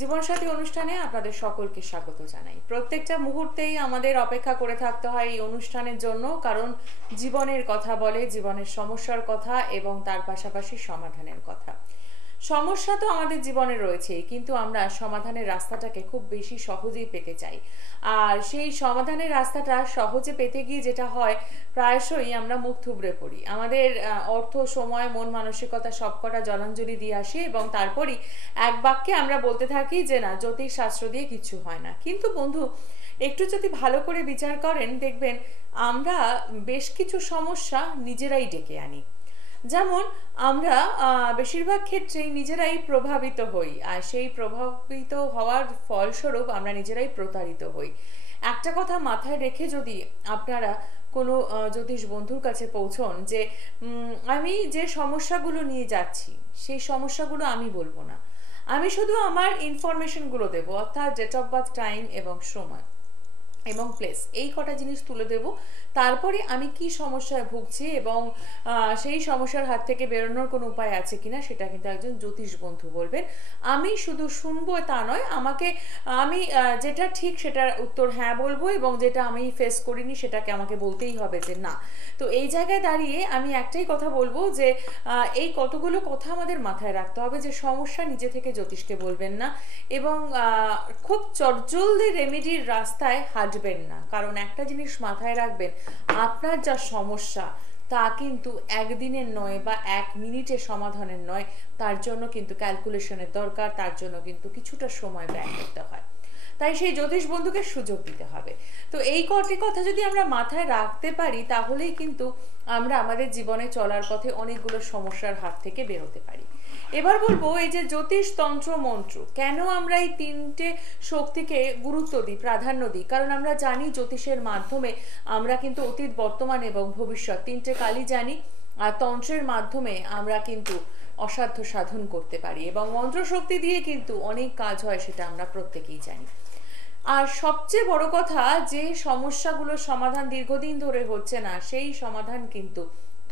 জীবনসাথী অনুষ্ঠানে আপনাদের সকলকে স্বাগত জানাই। প্রত্যেকটা মুহূর্তেই আমাদের অপেক্ষা করে থাকতে হয় এই অনুষ্ঠানের জন্য, কারণ জীবনের কথা বলে, জীবনের সমস্যার কথা এবং তার পাশাপাশি সমাধানের কথা। সমস্যা তো আমাদের জীবনে রয়েছেই, কিন্তু আমরা সমাধানের রাস্তাটাকে খুব বেশি সহজেই পেতে চাই। আর সেই সমাধানের রাস্তাটা সহজে পেতে গিয়ে যেটা হয়, প্রায়শই আমরা মুখ থুবড়ে পড়ি। আমাদের অর্থ, সময়, মন, মানসিকতা সবকটা জলাঞ্জলি দিয়ে আসি এবং তারপরই এক বাক্যে আমরা বলতে থাকি যে না, জ্যোতিষ শাস্ত্র দিয়ে কিছু হয় না। কিন্তু বন্ধু, একটু যদি ভালো করে বিচার করেন, দেখবেন আমরা বেশ কিছু সমস্যা নিজেরাই ডেকে আনি। যেমন আমরা বেশিরভাগ ক্ষেত্রেই নিজেরাই প্রভাবিত হই, আর সেই প্রভাবিত হওয়ার ফলস্বরূপ আমরা নিজেরাই প্রতারিত হই। একটা কথা মাথায় রেখে যদি আপনারা কোনো জ্যোতিষ বন্ধুর কাছে পৌঁছন যে আমি যে সমস্যাগুলো নিয়ে যাচ্ছি সেই সমস্যাগুলো আমি বলবো না, আমি শুধু আমার ইনফরমেশনগুলো দেবো, অর্থাৎ ডেট অফ বার্থ, টাইম এবং সময় এবং প্লেস, এই কটা জিনিস তুলে দেব। তারপরে আমি কি সমস্যায় ভুগছি এবং সেই সমস্যার হাত থেকে বেরোনোর কোনো উপায় আছে কিনা সেটা কিন্তু একজন জ্যোতিষ বন্ধু বলবেন। আমি শুধু শুনবো তা নয়, আমাকে আমি যেটা ঠিক সেটার উত্তর হ্যাঁ বলবো, এবং যেটা আমি ফেস করিনি সেটাকে আমাকে বলতেই হবে যে না। তো এই জায়গায় দাঁড়িয়ে আমি একটাই কথা বলবো যে এই কতগুলো কথা আমাদের মাথায় রাখতে হবে, যে সমস্যা নিজে থেকে জ্যোতিষকে বলবেন না, এবং খুব চটজলদি রেমেডির রাস্তায় হাঁটবেন না। কারণ একটা জিনিস মাথায় রাখবেন, আপনার যা সমস্যা তা কিন্তু একদিনের নয় বা এক মিনিটের সমাধানের নয়, তার জন্য কিন্তু ক্যালকুলেশনের দরকার, তার জন্য কিন্তু কিছুটা সময় ব্যয় করতে হয়। তাই সেই জ্যোতিষ বন্ধুকে সুযোগ দিতে হবে। তো এই কটি কথা যদি আমরা মাথায় রাখতে পারি, তাহলেই কিন্তু আমরা আমাদের জীবনে চলার পথে অনেকগুলো সমস্যার হাত থেকে বেরোতে পারি। এবার বলবো, এই যে জ্যোতিষ, তন্ত্র, মন্ত্র, কেন আমরা এই তিনটে শক্তিকে গুরুত্ব দিই, প্রাধান্য দিই? কারণ আমরা জানি জ্যোতিষের মাধ্যমে আমরা কিন্তু অতীত, বর্তমান এবং ভবিষ্যৎ তিনটে কালই জানি। আর তন্ত্রের মাধ্যমে আমরা কিন্তু অসাধ্য সাধন করতে পারি, এবং মন্ত্র শক্তি দিয়ে কিন্তু অনেক কাজ হয়, সেটা আমরা প্রত্যেকেই জানি। আর সবচেয়ে বড় কথা, যে সমস্যাগুলোর সমাধান দীর্ঘদিন ধরে হচ্ছে না, সেই সমাধান কিন্তু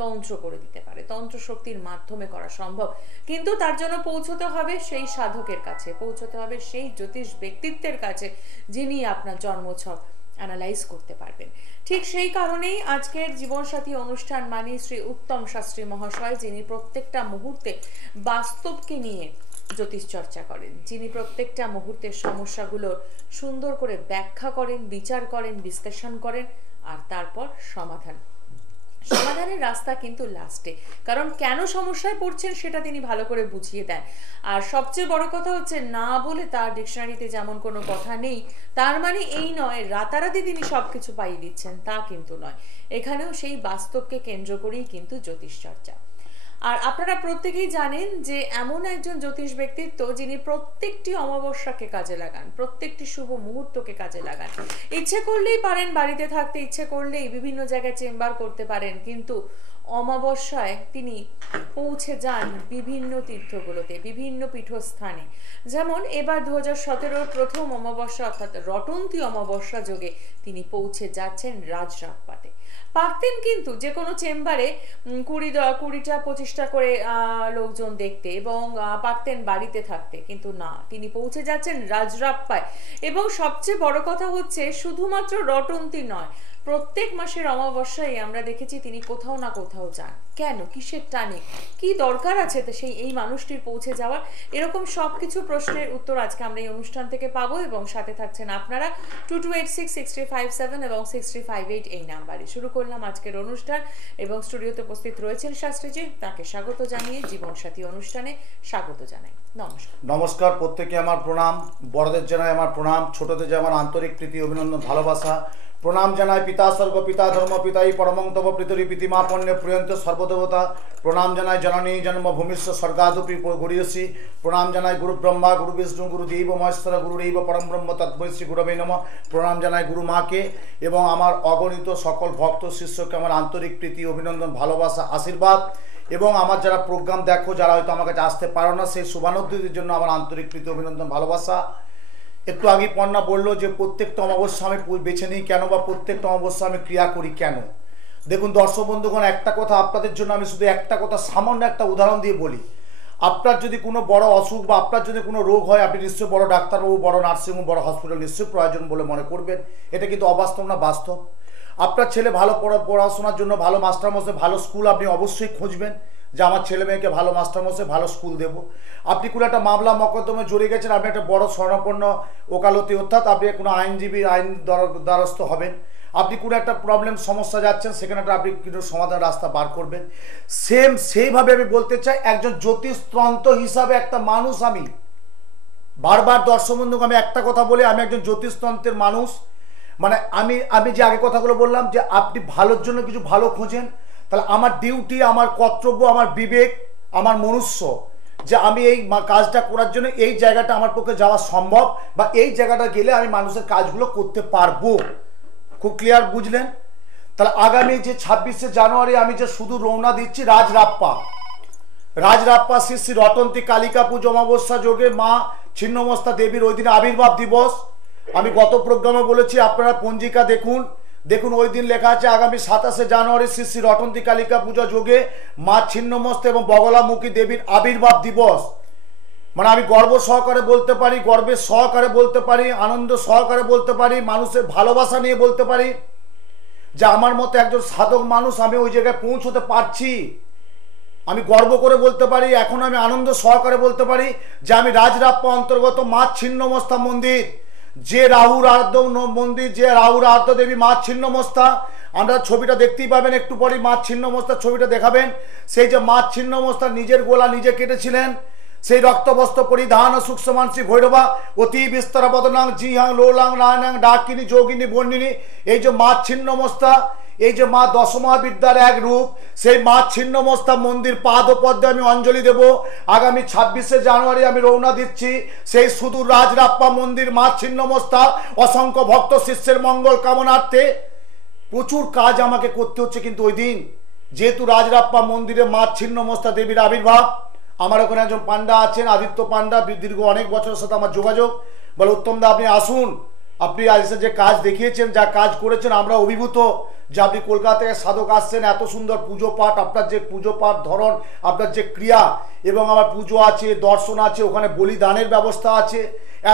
তন্ত্র করে দিতে পারে, তন্ত্র শক্তির মাধ্যমে করা সম্ভব। কিন্তু তার জন্য পৌঁছতে হবে সেই সাধকের কাছে, পৌঁছতে হবে সেই জ্যোতিষ ব্যক্তিত্বের কাছে, যিনি আপনার জন্মছক অ্যানালাইজ করতে পারবেন। ঠিক সেই কারণেই আজকের জীবনসাথী অনুষ্ঠান মানে শ্রী উত্তম শাস্ত্রী মহাশয়, যিনি প্রত্যেকটা মুহূর্তে বাস্তবকে নিয়ে জ্যোতিষ চর্চা করেন, যিনি প্রত্যেকটা মুহূর্তের সমস্যাগুলো সুন্দর করে ব্যাখ্যা করেন, বিচার করেন, বিশ্লেষণ করেন, আর তারপর সমাধানের রাস্তা কিন্তু লাস্টে। কারণ কেন সমস্যায় পড়ছেন সেটা তিনি ভালো করে বুঝিয়ে দেন। আর সবচেয়ে বড় কথা হচ্ছে, না বলে তার ডিকশনারিতে যেমন কোনো কথা নেই, তার মানে এই নয় রাতারাতি তিনি সবকিছু পাইয়ে দিচ্ছেন, তা কিন্তু নয়। এখানেও সেই বাস্তবকে কেন্দ্র করেই কিন্তু জ্যোতিষ চর্চা। আর আপনারা প্রত্যেকেই জানেন যে এমন একজন জ্যোতিষ ব্যক্তিত্ব, যিনি প্রত্যেকটি অমাবস্যাকে কাজে লাগান, প্রত্যেকটি শুভ মুহূর্তকে কাজে লাগান। ইচ্ছে করলেই পারেন বাড়িতে থাকতে, ইচ্ছে করলেই বিভিন্ন জায়গায় চেম্বার করতে পারেন, কিন্তু অমাবস্যায় তিনি পৌঁছে যান বিভিন্ন তীর্থগুলোতে, বিভিন্ন পীঠস্থানে। যেমন এবার 2017 প্রথম অমাবস্যা অর্থাৎ রটন্তী অমাবস্যা যোগে তিনি পৌঁছে যাচ্ছেন রাজরাপ্পাতে। পারতেন কিন্তু যে কোনো চেম্বারে 20-25টা করে লোকজন দেখতে, এবং পারতেন বাড়িতে থাকতে, কিন্তু না, তিনি পৌঁছে যাচ্ছেন রাজরাপ্পায়। এবং সবচেয়ে বড় কথা হচ্ছে, শুধুমাত্র রটন্তী নয়, প্রত্যেক মাসের অমাবস্যায় আমরা দেখেছি তিনি কোথাও না কোথাও যান। কেন, কিসের টানে, কি দরকার আছে তো সেই এই মানুষটির পৌঁছে যাওয়ার? এরকম সব কিছু প্রশ্নের উত্তর আজকে আমরা এই অনুষ্ঠান থেকে পাবো, এবং সাথে থাকছেন আপনারা 2286-6357 এবং 6358 এই নাম্বারে। শুরু করলাম আজকের অনুষ্ঠান, এবং স্টুডিওতে উপস্থিত রয়েছেন শাস্ত্রীজি, তাকে স্বাগত জানিয়ে জীবনসাথী অনুষ্ঠানে স্বাগত জানাই। নমস্কার। নমস্কার, প্রত্যেকে আমার প্রণাম। বড়দের জানাই আমার প্রণাম, ছোটদের জানাই আমার আন্তরিক প্রীতি, অভিনন্দন, ভালোবাসা। প্রণাম জানাই পিতা স্বর্গ, পিতা ধর্ম, পিতাই পরমং তব পিতরি পিতিমা পণ্যে প্রিয়ন্ত সর্বদেবতা। প্রণাম জানাই জননী জন্মভূমিষ্য স্বর্গাদপি গরিয়সী। প্রণাম জানাই গুরু ব্রহ্মা, গুরু বিষ্ণু, গুরু দেব মহেশ্বর, গুরুরেব পরম ব্রহ্ম তৎমৈ শ্রী গুরবে নমঃ। প্রণাম জানাই গুরু মাকে এবং আমার অগণিত সকল ভক্ত শিষ্যকে আমার আন্তরিক প্রীতি, অভিনন্দন, ভালোবাসা, আশীর্বাদ। এবং আমার যারা প্রোগ্রাম দেখো, যারা হয়তো আমার কাছে আসতে পারো না, সেই শুভানুদ্দীদের জন্য আমার আন্তরিক প্রীতি, অভিনন্দন, ভালোবাসা। একটু আগে পর্ণা বললো যে প্রত্যেকটা অমাবস্যা আমি বেছে নিই কেন, বা প্রত্যেকটা অমাবস্যা আমি ক্রিয়া করি কেন। দেখুন দর্শক বন্ধুগণ, একটা কথা আপনাদের জন্য আমি শুধু একটা কথা, সামান্য একটা উদাহরণ দিয়ে বলি। আপনার যদি কোনো বড় অসুখ বা আপনার যদি কোনো রোগ হয়, আপনি নিশ্চয়ই বড় ডাক্তারবাবু, বড় নার্সিংহোম, বড় হসপিটাল নিশ্চয়ই প্রয়োজন বলে মনে করবেন। এটা কিন্তু অবাস্তব না, বাস্তব। আপনার ছেলে ভালো পড়াশোনার জন্য ভালো মাস্টারমশাই, ভালো স্কুল আপনি অবশ্যই খুঁজবেন, যে আমার ছেলে মেয়েকে ভালো মাস্টারমশাই, ভালো স্কুল দেব। আপনি কোনো একটা মামলা মকদ্দমে জড়িয়ে গেছেন, আপনি একটা বড় স্বর্ণাপন্ন ওকালতি, অর্থাৎ আপনি কোনো আইনজীবী, আইন দ্বারস্থ হবেন। আপনি কোনো একটা প্রবলেম সমস্যা যাচ্ছেন, সেখানে একটা আপনি কিন্তু সমাধান রাস্তা বার করবেন। সেইভাবে আমি বলতে চাই, একজন জ্যোতিষতন্ত্র হিসাবে একটা মানুষ আমি বারবার দর্শক বন্ধুকে আমি একটা কথা বলি, আমি একজন জ্যোতিষতন্ত্রের মানুষ। মানে আমি যে আগে কথাগুলো বললাম, যে আপনি ভালোর জন্য কিছু ভালো খোঁজেন, তাহলে আমার ডিউটি, আমার কর্তব্য, আমার বিবেক, আমার মনুষ্য, যে আমি এই কাজটা করার জন্য এই জায়গাটা আমার পক্ষে যাওয়া সম্ভব, বা এই জায়গাটা গেলে আমি মানুষের কাজগুলো করতে পারবো। খুব ক্লিয়ার বুঝলেন? তাহলে আগামী যে 26শে জানুয়ারি আমি যে শুধু রওনা দিচ্ছি রাজরাপ্পা শ্রী শ্রী রটন্তী কালিকা পুজো অমাবস্যা যোগে মা ছিন্নমস্তা দেবীর ওই দিন আবির্ভাব দিবস। আমি গত প্রোগ্রামে বলেছি, আপনারা পঞ্জিকা দেখুন ওই দিন লেখা আছে আগামী 27শে জানুয়ারি শ্রী শ্রী রটন্তী কালিকা পূজা যোগে মা ছিন্নমস্তা এবং বগলামুখী দেবীর আবির্ভাব দিবস। মানে আমি গর্ব সহকারে বলতে পারি, গর্বের সহকারে বলতে পারি, আনন্দ সহকারে বলতে পারি, মানুষের ভালোবাসা নিয়ে বলতে পারি, যে আমার মতো একজন সাধক মানুষ আমি ওই জায়গায় পৌঁছতে পারছি। আমি গর্ব করে বলতে পারি, এখন আমি আনন্দ সহকারে বলতে পারি যে আমি রাজরাপ্পা অন্তর্গত মা ছিন্নমস্তা মন্দির, যে রাহুর আরাধ্য মন্দির, যে রাহুর আরাধ্য দেবী মা ছিন্নমস্তা। আমরা ছবিটা দেখতেই পাবেন, একটু পরেই মা ছিন্নমস্তার ছবিটা দেখাবেন। সেই যে মা ছিন্নমস্তা নিজের গোলা নিজে কেটেছিলেন, সেই রক্তবস্ত্র পরিধান সূক্ষ্মাংশী ভৈরবা অতি বিস্তর বদনাং জিহাং লোলাং নায়নাং ডাকিনী যোগিনী বর্ণিনী। এই যে মা ছিন্নমস্তা, এই যে মা দশমহাবিদ্যার এক রূপ, সেই মা ছিন্নমস্তা মন্দির পাদপদ্মে আমি অঞ্জলি দেব। আগামী 26শে জানুয়ারি আমি রওনা দিচ্ছি সেই সুদূর রাজরাপ্পা মন্দির মা ছিন্নমস্তা অসংখ্য ভক্ত শিষ্যের মঙ্গল কামনার্থে। প্রচুর কাজ আমাকে করতে হচ্ছে, কিন্তু ওই দিন যেহেতু রাজরাপ্পা মন্দিরে মা ছিন্নমস্তা দেবীর আবির্ভাব, আমার ওখানে একজন পান্ডা আছেন, আদিত্য পান্ডা, দীর্ঘ অনেক বছরের সাথে আমার যোগাযোগ। বলে উত্তমদা আপনি আসুন, আপনি আজ যে কাজ দেখিয়েছেন, যা কাজ করেছেন, আমরা অভিভূত যে আপনি কলকাতা থেকে সাধক আসছেন, এত সুন্দর পুজো পাঠ, আপনার যে পুজো পাঠ ধরন, আপনার যে ক্রিয়া, এবং আমার পুজো আছে, দর্শন আছে, ওখানে বলিদানের ব্যবস্থা আছে,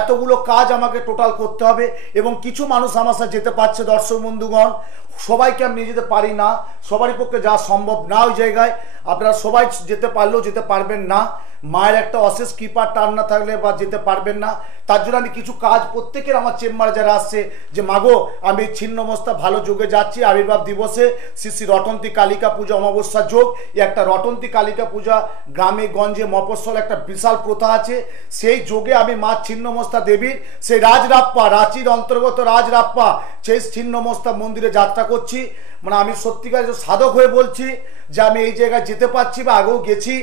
এতগুলো কাজ আমাকে টোটাল করতে হবে। এবং কিছু মানুষ আমার সাথে যেতে পারছে, দর্শক বন্ধুগণ, সবাইকে আমি নিয়ে যেতে পারি না, সবারই পক্ষে যাওয়া সম্ভব না ওই জায়গায়। আপনারা সবাই যেতে পারলেও যেতে পারবেন না, মায়ের একটা অশেষ কৃপার টান না থাকলে বা যেতে পারবেন না। তার জন্য আমি কিছু কাজ প্রত্যেকের আমার চেম্বারে যারা আসছে, যে মাগো আমি ছিন্নমস্তা ভালো যোগে যাচ্ছি, আবির্ভাব দিবসে শ্রী শ্রী রটন্তী কালিকা পূজা অমাবস্যা যোগ। এই একটা রটন্তী কালিকা পূজা গ্রামে গঞ্জে মফস্বল একটা বিশাল প্রথা আছে, সেই যোগে আমি মা ছিন্নমস্তা দেবীর সেই রাজরাপ্পা, রাঁচির অন্তর্গত রাজরাপ্পা সেই ছিন্নমস্তা মন্দিরে যাত্রা করছি। মানে আমি সত্যিকার সাধক হয়ে বলছি যে আমি এই জায়গায় যেতে পারছি বা আগেও গেছি,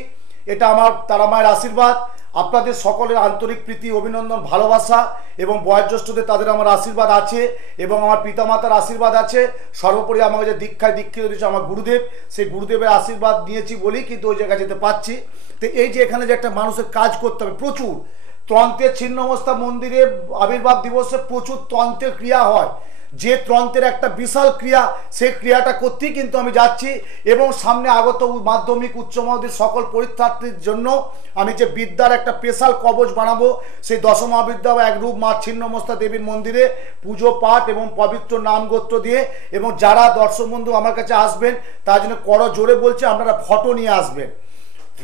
এটা আমার তারা মায়ের আশীর্বাদ। আপনাদের সকলের আন্তরিক প্রীতি, অভিনন্দন, ভালোবাসা, এবং বয়োজ্যেষ্ঠদের তাদের আমার আশীর্বাদ আছে, এবং আমার পিতামাতার আশীর্বাদ আছে। সর্বোপরি আমাকে যে দীক্ষিত দিয়েছে আমার গুরুদেব, সেই গুরুদেবের আশীর্বাদ নিয়েছি বলেই কিন্তু ওই জায়গায় যেতে পারছি। তো এই যে এখানে যে একটা মানুষের কাজ করতে হবে, প্রচুর তন্ত্রের ছিন্নমস্তা মন্দিরে আবির্ভাব দিবসে প্রচুর তন্ত্রের ক্রিয়া হয়, যে তন্ত্রের একটা বিশাল ক্রিয়া, সেই ক্রিয়াটা করতেই কিন্তু আমি যাচ্ছি। এবং সামনে আগত মাধ্যমিক উচ্চ মাধ্যমিক সকল পরীক্ষার্থীর জন্য আমি যে বিদ্যার একটা স্পেশাল কবচ বানাবো, সেই দশমহাবিদ্যা বা এক রূপ মা ছিন্নমস্তা দেবীর মন্দিরে পুজো পাঠ এবং পবিত্র নাম গোত্র দিয়ে, এবং যারা দর্শক বন্ধু আমার কাছে আসবেন তার জন্য করো জোরে বলছে আপনারা ফটো নিয়ে আসবেন।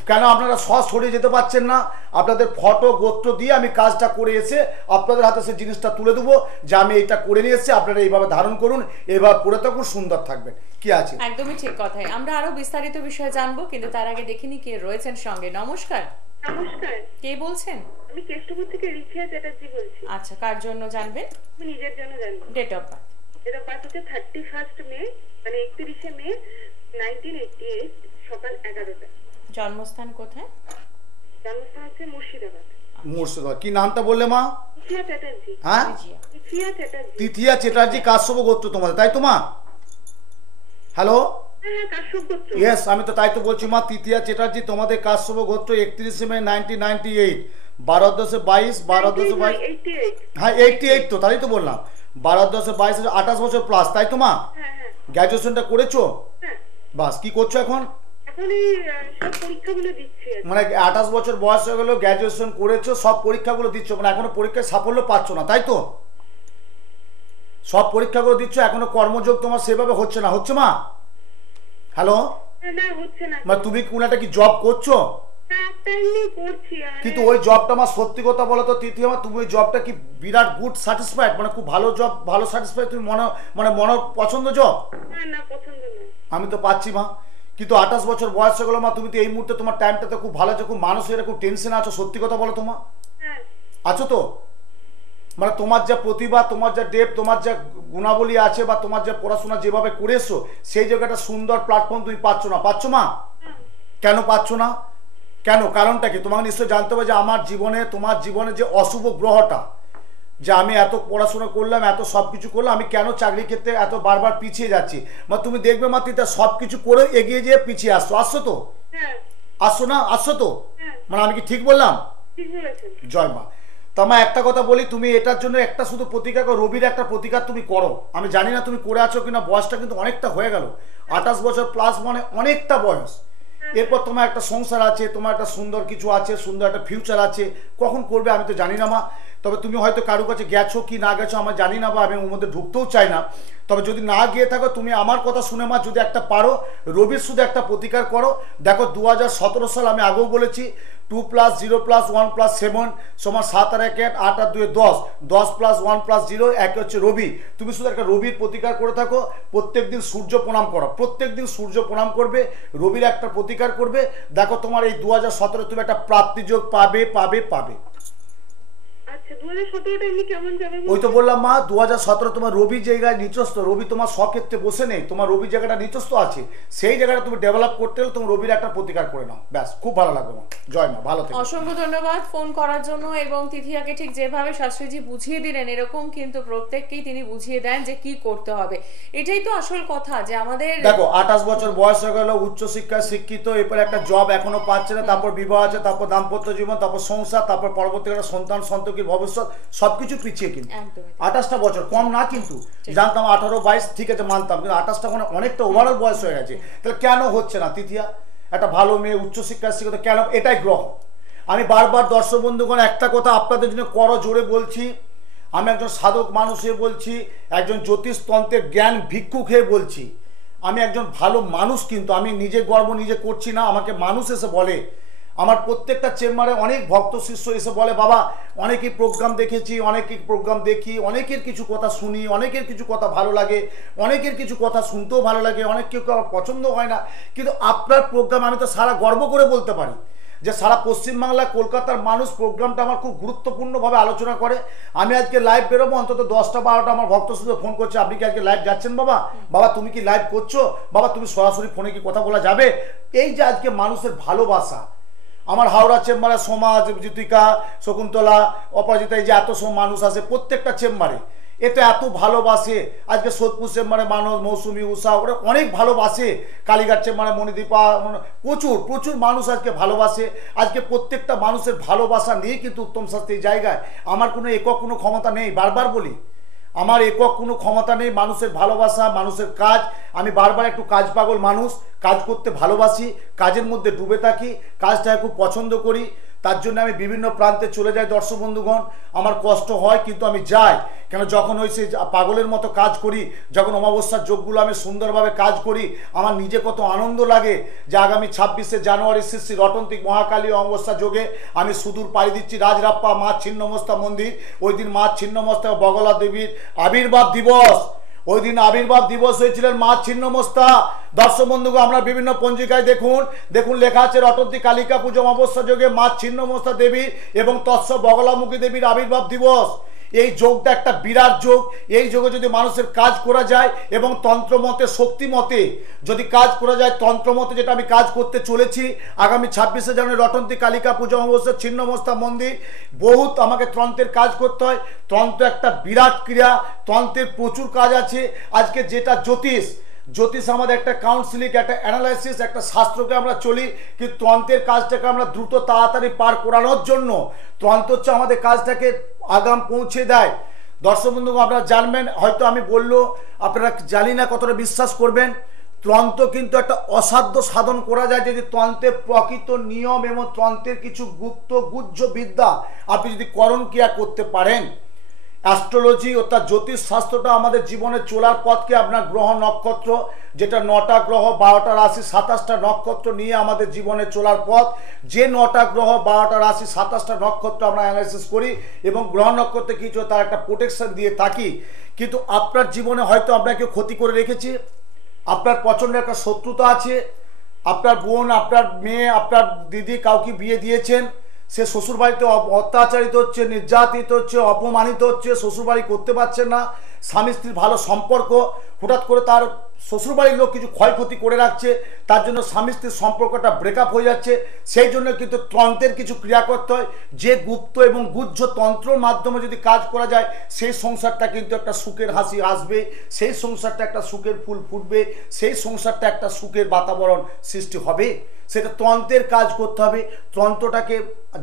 কেন আপনারা সরিয়ে যেতে পারছেন না, আপনাদের ফটো গোত্র দিয়ে আমি কাজটা করে এসে আপনাদের হাতে সেই জিনিসটা তুলে দেবো, যে আমি এটা করে নিয়ে এসেছি, আপনারা এইভাবে ধারণ করুন, এইভাবে পরে থাকুন, সুন্দর থাকবেন। কি আছে? একদমই ঠিক কথাই। আমরা আরো বিস্তারিত বিষয়ে জানবো, কিন্তু তার আগে দেখিনি কে রয়েছেন সঙ্গে। নমস্কার। নমস্কার, কে বলছেন? আমি কেষ্টপুর থেকে রিখিয়া চ্যাটার্জি বলছি। আচ্ছা, কার জন্য জানবেন? আমি নিজের জন্য জানবো। Date of birth? Date of birth হচ্ছে 31 মে, মানে 31 মে 1988 সকাল 11টা। জন্মস্থান কোথায়? জন্মস্থান হচ্ছে মুর্শিদাবাদ। মুর্শিদাবাদ। কি নামটা বললে মা? রিখিয়া চ্যাটার্জি। হ্যাঁ, রিখিয়া চ্যাটার্জি। তিথিয়া চ্যাটার্জি কাশ্যপ গোত্র তোমাদের, তাই তো মা? হ্যালো, হ্যাঁ, কাশ্যপ গোত্র। ইয়েস, আমি তো তাই তো বলছি মা, তিথিয়া চ্যাটার্জি তোমাদের কাশ্যপ গোত্র। 31 মে 1998, 12/10/22, 12/10/22, 88। হ্যাঁ 88 তো, তাই তো বললাম। 12/10/22, 28 বছর প্লাস, তাই তো মা? হ্যাঁ হ্যাঁ গ্র্যাজুয়েশনটা করেছো? হ্যাঁ। বাস, কি করছো এখন? এখন এখনই সব পরীক্ষাগুলো দিচ্ছি আর কি। মানে 28 বছর বয়স হয়ে গেল, গ্র্যাজুয়েশন করেছো, সব পরীক্ষাগুলো দিচ্ছ, মানে এখনো পরীক্ষায় সাফল্য পাচ্ছ না, তাই তো? সব পরীক্ষাগুলো দিচ্ছ, এখনো কর্মযোগ তোমার সেভাবে হচ্ছে না, হচ্ছে মা? হ্যালো, না হচ্ছে না। মানে তুমি কোন একটা কি জব করছো? হ্যাঁ, একটা এমনি করছি আর কিন্তু ওই জবটা আমার সত্যি কথা বলো তো তৃতীয় আমার, তুমি ওই জবটা কি বিরাট গুড স্যাটিসফাইড, মানে খুব ভালো জব, ভালো স্যাটিসফাইড, তুমি মনে পছন্দ জব? না পছন্দ না। আমি তো পাচ্ছি মা, কিন্তু 28 বছর বয়স হয়ে গেলো মা, তুমি তো এই মুহূর্তে তোমার টাইমটাতে খুব ভালো আছে, খুব মানসিক খুব টেনশনে আছো, সত্যি কথা বলো তোমার হ্যাঁ আছো তো? মানে তোমার যা প্রতিভা, তোমার যা ডেপ, তোমার যা গুণাবলী আছে, বা তোমার যা পড়াশোনা যেভাবে করেছো, সেই জায়গাটা সুন্দর প্ল্যাটফর্ম তুমি পাচ্ছ না, পাচ্ছ মা? কেন পাচ্ছ না? কেন, কারণটা কি? তোমাকে নিশ্চয়ই জানতে হবে যে আমার জীবনে, তোমার জীবনে যে অশুভ গ্রহটা, যে আমি এত পড়াশোনা করলাম, এত সব কিছু করলাম, আমি কেন চাকরির ক্ষেত্রে এত বারবার পিছিয়ে যাচ্ছি। মা তুমি দেখবে মাতৃতা সব কিছু করে এগিয়ে যেয়ে পিছিয়ে আসছো, আসছো তো? হ্যাঁ আসছো না, আসছো তো? হ্যাঁ মানে আমি কি ঠিক বললাম? ঠিক বলেছেন। জয় মা। তা মা একটা কথা বলি, তুমি এটার জন্য একটা শুধু প্রতিকার করো, রবির একটা প্রতিকার তুমি করো। আমি জানি না তুমি করে আছো কিনা, বয়সটা কিন্তু অনেকটা হয়ে গেল, 28 বছর প্লাস, মানে অনেকটা বয়স। এরপর তোমার একটা সংসার আছে, তোমার একটা সুন্দর কিছু আছে, সুন্দর একটা ফিউচার আছে, কখন করবে আমি তো জানি না মা। তবে তুমি হয়তো কারো কাছে গেছো কি না গেছো আমার জানি না, বা আমি ওর মধ্যে ঢুকতেও চাই না। তবে যদি না গিয়ে থাকো, তুমি আমার কথা শুনে মা যদি একটা পারো, রবির শুধু একটা প্রতিকার করো। দেখো 2017 সাল আমি আগেও বলেছি, 2 + 0 + 1 + 7 সমান 7 আর 1 8, 8 আর 2 10, 10 + 1 + 0 1 হচ্ছে রবি। তুমি শুধু একটা রবির প্রতিকার করে থাকো, প্রত্যেক দিন সূর্য প্রণাম করো, প্রত্যেক দিন সূর্য প্রণাম করবে, রবির একটা প্রতিকার করবে। দেখো তোমার এই 2017 তুমি একটা প্রাপ্তিযোগ পাবে পাবে পাবে। আচ্ছা 2017টা এমনি কেমন যাবে? ওই তো বললাম মা, 2017 তোমার রবি জায়গায় নিচস্থ, রবি তোমার স্বক্ষেত্রে বসে নেই, তোমার রবি জায়গাটা নিচস্থ আছে, সেই জায়গাটা তুমি ডেভেলপ করতে হলে তুমি রবির একটা প্রতিকার করে নাও, ব্যাস, খুব ভালো লাগবে মা। জয় মা, ভালো থেকো। অসংখ্য ধন্যবাদ ফোন করার জন্য। এবং তিথিয়াকে ঠিক যেভাবে শাস্ত্রীজি বুঝিয়ে দিলেন, এরকম কিন্তু প্রত্যেককেই তিনি বুঝিয়ে দেন যে কি করতে হবে। এটাই তো আসল কথা, যে আমাদের দেখো 28 বছর বয়স হয়ে গেল, উচ্চশিক্ষায় শিক্ষিত, এরপর একটা জব এখনো পাচ্ছে না, তারপর বিবাহ আছে, তারপর দাম্পত্য জীবন, তারপর সংসার, তারপর পরবর্তীকালে সন্তান সন্ততির ভবিষ্যৎ, সবকিছু পিছিয়ে। কিন্তু একদমই 28টা বছর কম না, কিন্তু জানতাম 18 22 ঠিক আছে মানতাম, কিন্তু 28টা মানে অনেকটা ওভারঅল বয়স হয়ে গেছে। তাহলে কেন হচ্ছে না তৃতীয়া? একটা ভালো মেয়ে উচ্চশিক্ষায় শিক্ষিত, কেন? এটাই গ্রহ। আমি বারবার দর্শক বন্ধুগণ একটা কথা আপনাদের জন্য করো জোরে বলছি, আমি একজন সাধক মানুষ হয়ে বলছি, একজন জ্যোতিষতন্ত্রের জ্ঞান ভিক্ষুক হয়ে বলছি, আমি একজন ভালো মানুষ, কিন্তু আমি নিজে গর্ব নিজে করছি না, আমাকে মানুষ এসে বলে, আমার প্রত্যেকটা চেম্বারে অনেক ভক্ত শিষ্য এসে বলে, বাবা অনেকেই প্রোগ্রাম দেখেছি, অনেকেই প্রোগ্রাম দেখি, অনেকের কিছু কথা শুনি, অনেকের কিছু কথা ভালো লাগে, অনেকের কিছু কথা শুনতেও ভালো লাগে, অনেক কেউ পছন্দ হয় না, কিন্তু আপনার প্রোগ্রাম আমি তো সারা গর্ব করে বলতে পারি যে সারা পশ্চিমবাংলা কলকাতার মানুষ প্রোগ্রামটা আমার খুব গুরুত্বপূর্ণভাবে আলোচনা করে। আমি আজকে লাইভ বেরোবো, অন্তত 10টা 12টা আমার ভক্ত শুধু ফোন করছে, আপনি কি আজকে লাইভ যাচ্ছেন বাবা? বাবা তুমি কি লাইভ করছো? বাবা তুমি সরাসরি ফোনে কি কথা বলা যাবে? এই যে আজকে মানুষের ভালোবাসা, আমার হাওড়া চেম্বারে সোমা, জ্যোতিকা, শকুন্তলা, অপরাজিতা, এই যে এত সব মানুষ আসে প্রত্যেকটা চেম্বারে, এতে এত ভালোবাসে। আজকে সোদপুর চেম্বারে মানুষ, মৌসুমি, উষা, ওরা অনেক ভালোবাসে, কালীঘাট চেম্বারে মণিদীপা, প্রচুর প্রচুর মানুষ আজকে ভালোবাসে। আজকে প্রত্যেকটা মানুষের ভালোবাসা নিয়ে কিন্তু উত্তম শাস্ত্রীর জায়গায় আমার কোনো একক কোনো ক্ষমতা নেই, বারবার বলি আমার একক কোনো ক্ষমতা নেই, মানুষের ভালোবাসা, মানুষের কাজ। আমি বারবার একটু কাজ পাগল মানুষ, কাজ করতে ভালোবাসি, কাজের মধ্যে ডুবে থাকি, কাজটাকে খুব পছন্দ করি, তার জন্য আমি বিভিন্ন প্রান্তে চলে যাই দর্শক বন্ধুগণ। আমার কষ্ট হয় কিন্তু আমি যাই, কেন যখন ওই সে পাগলের মতো কাজ করি, যখন অমাবস্যার যোগগুলো আমি সুন্দরভাবে কাজ করি, আমার নিজে কত আনন্দ লাগে যে আগামী 26শে জানুয়ারি শ্রী শ্রী রটন্তিক মহাকালী অমাবস্যা যোগে আমি সুদূর পাড়ি দিচ্ছি রাজরাপ্পা মা ছিন্নমস্তা মন্দির। ওই দিন মা ছিন্নমস্তা বগলা দেবীর আবির্ভাব দিবস, ওই দিন আবির্ভাব দিবস হয়েছিলেন মা ছিন্নমস্তা। দর্শক বন্ধুগণ আমরা বিভিন্ন পঞ্জিকায় দেখুন দেখুন লেখা আছে রটন্তী কালিকা পুজো অমাবস্যা যোগে মা ছিন্নমস্তা দেবীর এবং তৎস বগলামুখী দেবীর আবির্ভাব দিবস। এই যোগটা একটা বিরাট যোগ। এই যোগে যদি মানুষের কাজ করা যায় এবং তন্ত্রমতে শক্তি মতে যদি কাজ করা যায়, তন্ত্রমতে যেটা আমি কাজ করতে চলেছি আগামী 26শে জানুয়ারি রটন্তী কালিকা পুজো অমাবস্যা ছিন্নমস্তা মন্দির, বহুত আমাকে তন্ত্রের কাজ করতে হয়। তন্ত্র একটা বিরাট ক্রিয়া, তন্ত্রের প্রচুর কাজ আছে। আজকে যেটা জ্যোতিষ আমাদের একটা কাউন্সিলিং, একটা অ্যানালাইসিস, একটা শাস্ত্রকে আমরা চলি, কিন্তু তন্ত্রের কাজটাকে আমরা দ্রুত তাড়াতাড়ি পার করানোর জন্য তন্ত্র হচ্ছে আমাদের কাজটাকে আগাম পৌঁছে দেয়। দর্শক বন্ধু আপনারা জানবেন, হয়তো আমি বললো আপনারা জানি না কতটা বিশ্বাস করবেন, তন্ত্র কিন্তু একটা অসাধ্য সাধন করা যায় যদি তন্ত্রের প্রকৃত নিয়ম এবং তন্ত্রের কিছু গুপ্ত গুহ্য বিদ্যা আপনি যদি করণ ক্রিয়া করতে পারেন। অ্যাস্ট্রোলজি অর্থাৎ জ্যোতিষ শাস্ত্রটা আমাদের জীবনে চলার পথকে আপনার গ্রহ নক্ষত্র, যেটা 9টা গ্রহ 12টা রাশি 27টা নক্ষত্র নিয়ে আমাদের জীবনে চলার পথ, যে 9টা গ্রহ 12টা রাশি 27টা নক্ষত্র আমরা অ্যানালাইসিস করি এবং গ্রহ নক্ষত্রে কিছু তার একটা প্রোটেকশন দিয়ে থাকি। কিন্তু আপনার জীবনে হয়তো আপনাকে ক্ষতি করে রেখেছে, আপনার প্রচণ্ড একটা শত্রুতা আছে, আপনার বোন, আপনার মেয়ে, আপনার দিদি কাউকে বিয়ে দিয়েছেন, সে শ্বশুরবাড়িতে অত্যাচারিত হচ্ছে, নির্যাতিত হচ্ছে, অপমানিত হচ্ছে, শ্বশুরবাড়ি করতে পারছেন না, স্বামী স্ত্রীর ভালো সম্পর্ক, হঠাৎ করে তার শ্বশুরবাড়ির লোক কিছু ক্ষয়ক্ষতি করে রাখছে, তার জন্য স্বামী স্ত্রীর সম্পর্কটা ব্রেকআপ হয়ে যাচ্ছে। সেই জন্য কিন্তু তন্ত্রের কিছু ক্রিয়া করতে হয়, যে গুপ্ত এবং গুহ্য তন্ত্রের মাধ্যমে যদি কাজ করা যায় সেই সংসারটা কিন্তু একটা সুখের হাসি আসবে, সেই সংসারটা একটা সুখের ফুল ফুটবে, সেই সংসারটা একটা সুখের বাতাবরণ সৃষ্টি হবে। সেটা তন্ত্রের কাজ করতে হবে, তন্ত্রটাকে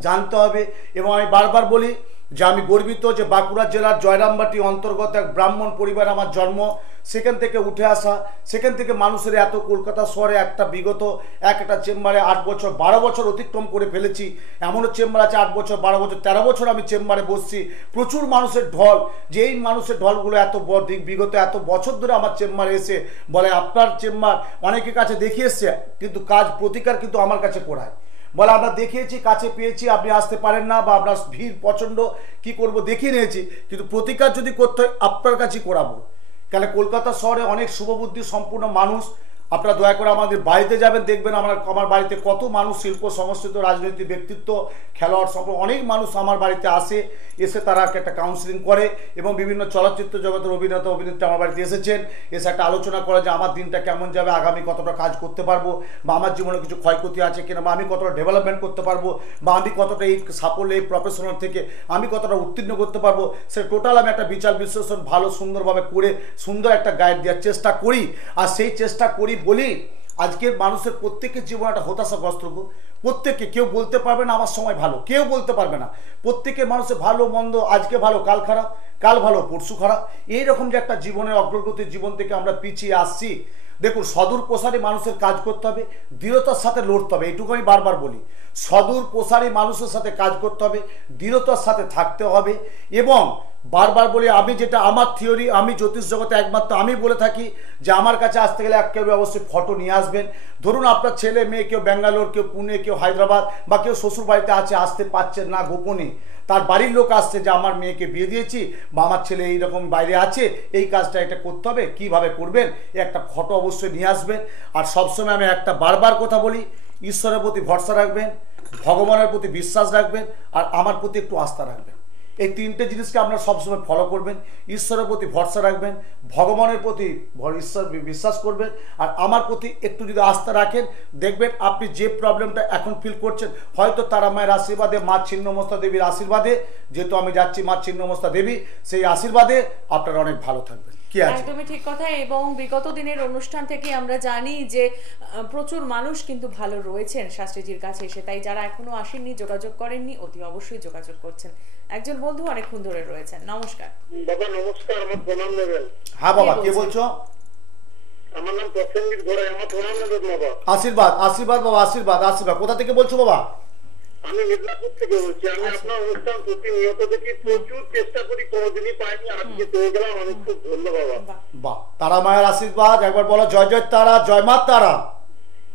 জানতে হবে। এবং আমি বারবার বলি যে আমি গর্বিত যে বাঁকুড়া জেলার জয়রামবাটি অন্তর্গত এক ব্রাহ্মণ পরিবার আমার জন্ম, সেখান থেকে উঠে আসা, সেখান থেকে মানুষের এত কলকাতা শহরে একটা বিগত একটা চেম্বারে 8 বছর 12 বছর অতিক্রম করে ফেলেছি। এমনও চেম্বার আছে 8 বছর 12 বছর 13 বছর আমি চেম্বারে বসছি, প্রচুর মানুষের ঢল। যে এই মানুষের ঢলগুলো এত বিগত এত বছর ধরে আমার চেম্বারে এসে বলে আপনার চেম্বার অনেকের কাছে দেখিয়ে এসছে, কিন্তু কাজ প্রতিকার কিন্তু আমার কাছে করায়, বলে আমরা দেখিয়েছি, কাছে পেয়েছি, আপনি আসতে পারেন না বা আপনার ভিড় প্রচণ্ড, কি করব দেখিয়ে নিয়েছি, কিন্তু প্রতিকার যদি করতে হয় আপনার কাছেই করাবো। কেন কলকাতা শহরে অনেক শুভবুদ্ধি সম্পূর্ণ মানুষ, আপনারা দয়া করে আমাদের বাড়িতে যাবেন, দেখবেন আমার বাড়িতে কত মানুষ শিল্প সংস্কৃত রাজনৈতিক ব্যক্তিত্ব খেলোয়াড় সম্পর্ক অনেক মানুষ আমার বাড়িতে আসে, এসে তারা একটা কাউন্সিলিং করে এবং বিভিন্ন চলচ্চিত্র জগতের অভিনেতা অভিনেত্রী আমার বাড়িতে এসেছেন, এসে একটা আলোচনা করে যে আমার দিনটা কেমন যাবে, আগামী কতটা কাজ করতে পারবো, বা আমার জীবনে কিছু ক্ষয়ক্ষতি আছে কিনা, বা আমি কতটা ডেভেলপমেন্ট করতে পারবো, বা আমি কতটা এই সাফল্য এই প্রফেশনাল থেকে আমি কতটা উত্তীর্ণ করতে পারবো, সে টোটাল আমি একটা বিচার বিশ্লেষণ ভালো সুন্দরভাবে করে সুন্দর একটা গাইড দেওয়ার চেষ্টা করি। আর সেই চেষ্টা করি বলি আজকের মানুষের প্রত্যেকের জীবন একটা হতাশাগ্রস্ত, প্রত্যেকে, কেউ বলতে পারবে না আমার সময় ভালো, কেউ বলতে পারবে না, প্রত্যেকের মানুষের ভালো মন্দ, আজকে ভালো কাল খারাপ, কাল ভালো পরশু খারাপ, এইরকম যে একটা জীবনের অগ্রগতির জীবন থেকে আমরা পিছিয়ে আসছি। দেখুন, সদূর প্রসারী মানুষের কাজ করতে হবে, দৃঢ়তার সাথে লড়তে হবে, এইটুকু আমি বারবার বলি। সদূর প্রসারী মানুষের সাথে কাজ করতে হবে, দৃঢ়তার সাথে থাকতে হবে। এবং বারবার বলি, আমি যেটা আমার থিওরি, আমি জ্যোতিষ জগতে একমাত্র আমি বলে থাকি যে আমার কাছে আসতে গেলে কেউ অবশ্যই ফটো নিয়ে আসবেন। ধরুন আপনার ছেলে মেয়ে কেউ ব্যাঙ্গালোর, কেউ পুনে, কেউ হায়দ্রাবাদ, বা কেউ শ্বশুর বাড়িতে আছে, আসতে পারছেন না গোপনে, তার বাড়ির লোক আসছে যে আমার মেয়েকে বিয়ে দিয়েছি বা আমার ছেলে এইরকম বাইরে আছে, এই কাজটা এটা করতে হবে, কিভাবে করবেন, একটা ফটো অবশ্যই নিয়ে আসবেন। আর সবসময় আমি একটা বারবার কথা বলি, ঈশ্বরের প্রতি ভরসা রাখবেন, ভগবানের প্রতি বিশ্বাস রাখবেন, আর আমার প্রতি একটু আস্থা রাখবেন। এই তিনটে জিনিসকে আপনারা সবসময় ফলো করবেন। ঈশ্বরের প্রতি ভরসা রাখবেন, ভগবানের প্রতি ঈশ্বর বিশ্বাস করবেন, আর আমার প্রতি একটু যদি আস্থা রাখেন, দেখবেন আপনি যে প্রবলেমটা এখন ফিল করছেন, হয়তো তারা মায়ের আশীর্বাদে, মা ছিন্নমস্তা দেবীর আশীর্বাদে, যেহেতু আমি যাচ্ছি মা ছিন্নমস্তা দেবী, সেই আশীর্বাদে আপনারা অনেক ভালো থাকবেন। একদমই ঠিক কথা। এবং বিগত দিনের অনুষ্ঠান থেকে আমরা জানি যে প্রচুর মানুষ কিন্তু ভালো রয়েছেন শাস্ত্রীজির কাছে এসে, তাই যারা এখনো আসেননি, যোগাযোগ করেননি, অতি অবশ্যই যোগাযোগ করছেন। একজন বন্ধু অনেকক্ষণ ধরে রয়েছেন। নমস্কার বাবা। নমস্কার, আমার প্রণাম নেবেন। হ্যাঁ বাবা, কে বলছো? আমার নাম প্রসেনজিৎ ঘোড়াই, আমার প্রণাম নেবেন বাবা। আশীর্বাদ আশীর্বাদ বাবা, আশীর্বাদ আশীর্বাদ। কোথা থেকে বলছো বাবা? আমি মিদনাপুর থেকে বলছি। আমি আপনার অনুষ্ঠান প্রতিনিয়ত দেখি, প্রচুর চেষ্টা করি, কোনোদিনই পাইনি, আজকে পেয়ে গেলাম, আমি খুব ধন্য বাবা। বাহ, তারা মায়ের আশীর্বাদ। একবার বলো জয় জয় তারা, জয় মা তারা।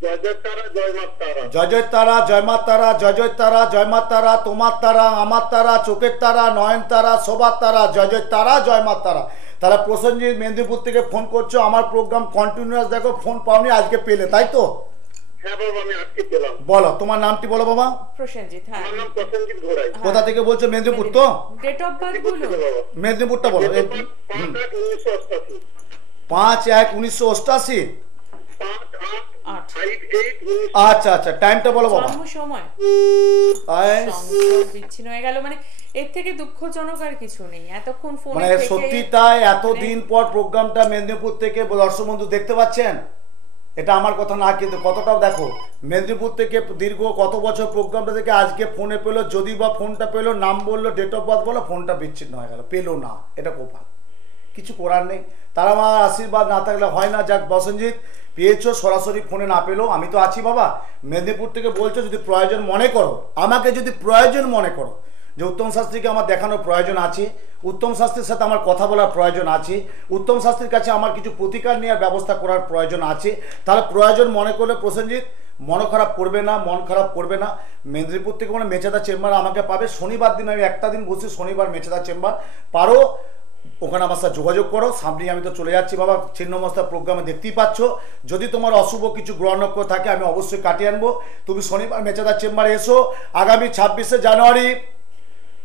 জয় জয় তারা, জয় মা তারা। জয় জয় তারা, জয় মা তারা, জয় জয় তারা, জয় মা তারা, তোমার তারা, আমার তারা, চোখের তারা, নয়ন তারা, সবার তারা, জয় জয় তারা, জয় মা তারা। তারা প্রসেনজিৎ মেদিনীপুর থেকে ফোন করছো, আমার প্রোগ্রাম কন্টিনিউয়াস দেখো, ফোন পাওনি, আজকে পেলে, তাই তো? হ্যাঁ বাবা, আমি আজকে পেলাম। বলো তোমার নামটি বলো বাবা। প্রসেনজিৎ। হ্যাঁ, আমার নাম প্রসেনজিৎ ঘোড়াই। কোথা থেকে বলছো? মেদিনীপুর তো? ডেট অফ বার্থ বলুন। মেদিনীপুরটা বলো। 5/1/1988। 5/1/1988। 5/8/1988। আচ্ছা আচ্ছা, টাইমটা বলো বাবা। জন্ম সময় বিচ্ছিন্ন হয়ে গেল, মানে এর থেকে দুঃখজনক আর কিছু নেই। এতক্ষণ ফোনে মানে সত্যি তাই, এতদিন পর প্রোগ্রামটা মেদিনীপুর থেকে দর্শক বন্ধু দেখতে পাচ্ছেন, এটা আমার কথা না, কিন্তু কতটাও দেখো, মেদিনীপুর থেকে দীর্ঘ কত বছর প্রোগ্রামটা থেকে আজকে ফোনে পেলো, যদি বা ফোনটা পেলো, নাম বললো, ডেট অফ বার্থ বললো, ফোনটা বিচ্ছিন্ন হয়ে গেল, পেলো না, এটা কোপাল। কিছু করার নেই, তারা আমার আশীর্বাদ না থাকলে হয় না। যাক বসনজিৎ, পেয়েছো, সরাসরি ফোনে না পেলেও আমি তো আছি বাবা। মেদিনীপুর থেকে বলছো, যদি প্রয়োজন মনে করো, আমাকে যদি প্রয়োজন মনে করো যে উত্তম শাস্ত্রীকে আমার দেখানোর প্রয়োজন আছে, উত্তম শাস্ত্রীর সাথে আমার কথা বলার প্রয়োজন আছে, উত্তম শাস্ত্রীর কাছে আমার কিছু প্রতিকার নেওয়ার ব্যবস্থা করার প্রয়োজন আছে, তাহলে প্রয়োজন মনে করলে প্রসেনজিৎ মন খারাপ করবে না, মন খারাপ করবে না। মেদিনীপুর থেকে মানে মেচেদা চেম্বার আমাকে পাবে। শনিবার দিন আমি একটা দিন বসি, শনিবার মেচেদা চেম্বার, পারো ওখানে আমার সাথে যোগাযোগ করো। সামনেই আমি তো চলে যাচ্ছি বাবা, ছিন্নমস্তা প্রোগ্রামে দেখতেই পাচ্ছ। যদি তোমার অশুভ কিছু গ্রহ নক্ষত্র থাকে আমি অবশ্যই কাটিয়ে আনবো। তুমি শনিবার মেচেদা চেম্বারে এসো। আগামী 26শে জানুয়ারি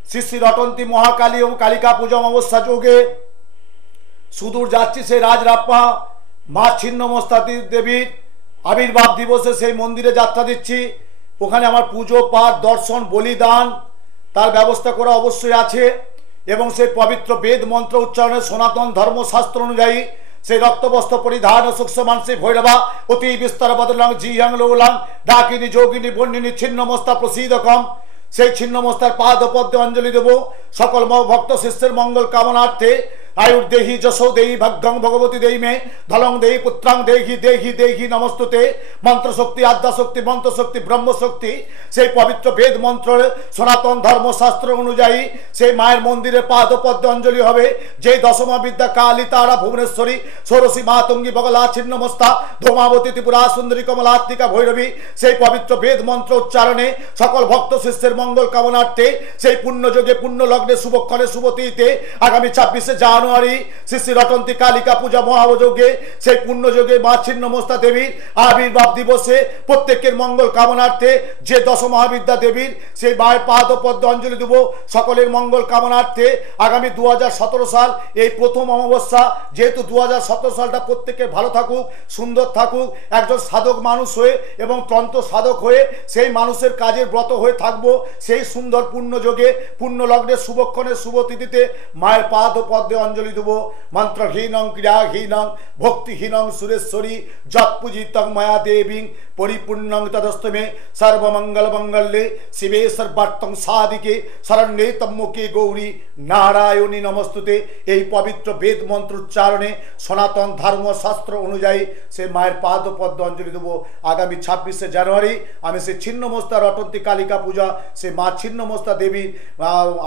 শ্রী শ্রী রটন্তী মহাকালী এবং কালিকা পূজা অমাবস্যা যোগে সুদূর যাচ্ছি সেই রাজরাপ্পা মা ছিন্নমস্তা দেবীর আবির্ভাব দিবসে সেই মন্দিরে যাত্রা দিচ্ছি। ওখানে আমার পুজো পাঠ দর্শন বলিদান তার ব্যবস্থা করা অবশ্যই আছে, এবং সেই পবিত্র বেদ মন্ত্র উচ্চারণে সনাতন ধর্মশাস্ত্র অনুযায়ী সেই রক্তবস্ত্র পরিধান সূক্ষ্মান সেই ভৈরবা অতি বিস্তার বদলাং জিয়াং লৌলাং ডাকিনী যোগিনী বন্যিনী ছিন্নমস্তা প্রসিদকম, সেই ছিন্নমস্তার পাদপদ্মে অঞ্জলি দেব। সকল ভক্ত শিষ্যের মঙ্গল কামনার্থে আয়ুর দেহি যশো দেহি ভাগ্যং ভগবতী দেহি মে ধলং দেহি পুত্রাং দেহি দেহি দেহি নমস্তুতে। মন্ত্রশক্তি আদ্যাশক্তি মন্ত্রশক্তি ব্রহ্মশক্তি সেই পবিত্র বেদ মন্ত্রের সনাতন ধর্মশাস্ত্র অনুযায়ী সেই মায়ের মন্দিরে পাদপদ্মে অঞ্জলি হবে। যেই দশমা বিদ্যা কালী তারা ভুবনেশ্বরী ষোড়শী মাতঙ্গী বগলা ছিন্নমস্তা ধূমাবতী ত্রিপুরা সুন্দরী কমলাত্মিকা ভৈরবী সেই পবিত্র বেদ মন্ত্র উচ্চারণে সকল ভক্ত শিষ্যের মঙ্গল কামনার্থে সেই পুণ্যযোগে পুণ্য লগ্নে শুভক্ষণে শুভতিতে আগামী 26শে জানুয়ারি শ্রী শ্রী রটন্তী কালিকা পূজা মহাযোগে সেই পুণ্যযোগে মা ছিন্নমস্তা দেবীর আবির্ভাব দিবসে প্রত্যেকের মঙ্গল কামনার্থে যে দশ মহাবিদ্যা দেবীর সেই মায়ের পাদপদ্মে অঞ্জলি দেব। সকলের মঙ্গল কামনার্থে আগামী 2017 সাল এই প্রথম অমাবস্যা, যেহেতু 2017 সালটা প্রত্যেকের ভালো থাকুক, সুন্দর থাকুক, একজন সাধক মানুষ হয়ে এবং তন্ত্র সাধক হয়ে সেই মানুষের কাজের ব্রত হয়ে থাকবো। সেই সুন্দর পুণ্যযোগে পুণ্য লগ্নে শুভক্ষণে শুভতিথিতে মায়ের পাদপদ্মে অঞ্জলি দেব। মন্ত্রহীনং ক্রিয়াহীনং ভক্তিহীনং সুরেশ্বরী যৎপূজিতং মায়া দেবীং পরিপূর্ণং তদস্তমে সর্বমঙ্গল মঙ্গলে শিবে সর্বার্থং সাধিকে শরণ্যে তম্মুকে গৌরী নারায়ণী নমস্তুতে। এই পবিত্র বেদ মন্ত্র উচ্চারণে সনাতন ধর্মশাস্ত্র অনুযায়ী সে মায়ের পাদপদ্ম অঞ্জলি দেব। আগামী 26শে জানুয়ারি আমি সেই ছিন্নমস্তা রটন্তী কালিকা পূজা সে মা ছিন্নমস্তা দেবীর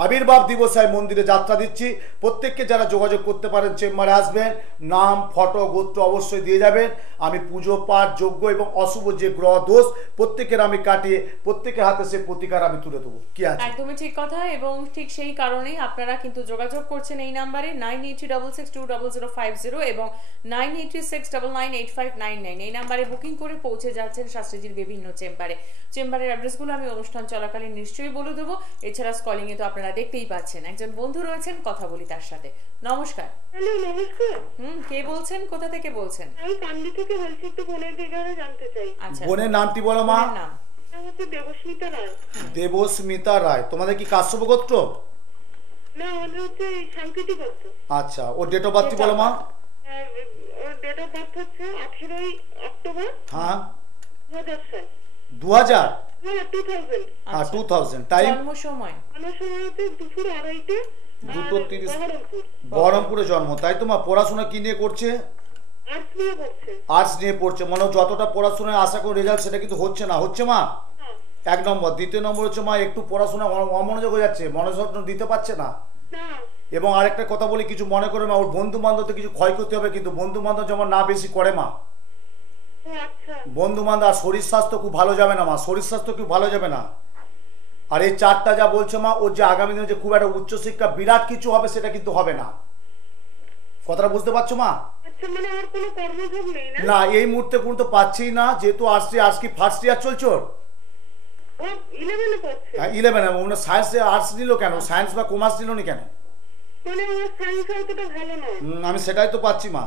আবির্ভাব দিবসে মন্দিরে যাত্রা দিচ্ছি। প্রত্যেককে যারা যোগাযোগ করতে পারেন চেম্বারে আসবেন, নাম ফটো গোত্র অবশ্যই দিয়ে যাবেন। আমি পুজো পাঠ যজ্ঞ এবং অশুভ যে গ্রহ দোষ প্রত্যেকের আমি কাটিয়ে প্রত্যেকের হাতে সে প্রতিকার আমি তুলে দেবো। কি আছে? একদমই ঠিক কথা, এবং ঠিক সেই কারণেই আপনারা কিন্তু যোগাযোগ করছেন এই নাম্বারে 9836620050 এবং 9836998599 এই নাম্বারে বুকিং করে পৌঁছে যাচ্ছেন শাস্ত্রীজির বিভিন্ন চেম্বারে। চেম্বারের অ্যাড্রেসগুলো আমি অনুষ্ঠান চলাকালীন নিশ্চয়ই বলে দেবো। এছাড়া স্কলিং এ তো আপনারা দেখতেই পাচ্ছেন, একজন বন্ধু রয়েছেন, কথা বলি তার সাথে। নমস্কার। হ্যালো, নমস্কার। কে বলছেন, কোথা থেকে বলছেন? আমি কান্দি থেকে বলছি, একটু বোনের ব্যাপারে জানতে চাই। আচ্ছা, বোনের নামটি বলো মা। বোনের নাম? আমার তো দেবস্মিতা রায়। দেবস্মিতা রায়। তোমাদের কি কাশ্যপ গোত্র? না, আমাদের হচ্ছে সাংকেতিক গোত্র। আচ্ছা, ওর ডেট অফ বার্থ বলো মা। ওর ডেট অফ বার্থ হচ্ছে 18 অক্টোবর হ্যাঁ 2000 সাল। 2000? হ্যাঁ, 2000। হ্যাঁ 2000। টাইম? জন্ম সময়? আমার সময় হচ্ছে দুপুর 2:30টে। 2:30। বহরমপুর। বহরমপুরে জন্ম, তাই তো মা? পড়াশোনা কি নিয়ে করছে? আর্টস নিয়ে পড়ছে। আর্টস নিয়ে পড়ছে, মানে যতটা পড়াশোনায় আশা করি রেজাল্ট সেটা কিন্তু হচ্ছে না। হচ্ছে মা? হ্যাঁ। 1 নম্বর। দ্বিতীয় নম্বর হচ্ছে মা একটু পড়াশোনা অমনোযোগ হয়ে যাচ্ছে, মনোযোগ দিতে পারছে না। না। এবং আরেকটা কথা বলি, কিছু মনে করে মা, ওর বন্ধু বান্ধবদের কিছু ক্ষয়ক্ষতি হবে, কিন্তু বন্ধু বান্ধব যেমন না বেশি করে মা। ও আচ্ছা। বন্ধু বান্ধব আর শরীর স্বাস্থ্য খুব ভালো যাবে না মা, শরীর স্বাস্থ্য খুব ভালো যাবে না। আর এই চারটা যা বলছে মা, ওর যে আগামী দিনে যে খুব একটা উচ্চশিক্ষা বিরাট কিছু হবে সেটা কিন্তু হবে না। কথাটা বুঝতে পারছো মা? আচ্ছা, মানে আর কোনো কর্মযোগ নেই না? না, এই মুহূর্তে কোনো তো পাচ্ছি না, যেহেতু আর্টস কি ফার্স্ট ইয়ার চলছে ওর? ও 11 এ পড়ছে। হ্যাঁ 11। মানে সায়েন্সে আর্টস নিল কেন? সায়েন্স বা কমার্স নিল নি কেন? মানে ওর সায়েন্স অতটা ভালো নয়। আমি সেটাই তো পাচ্ছি মা,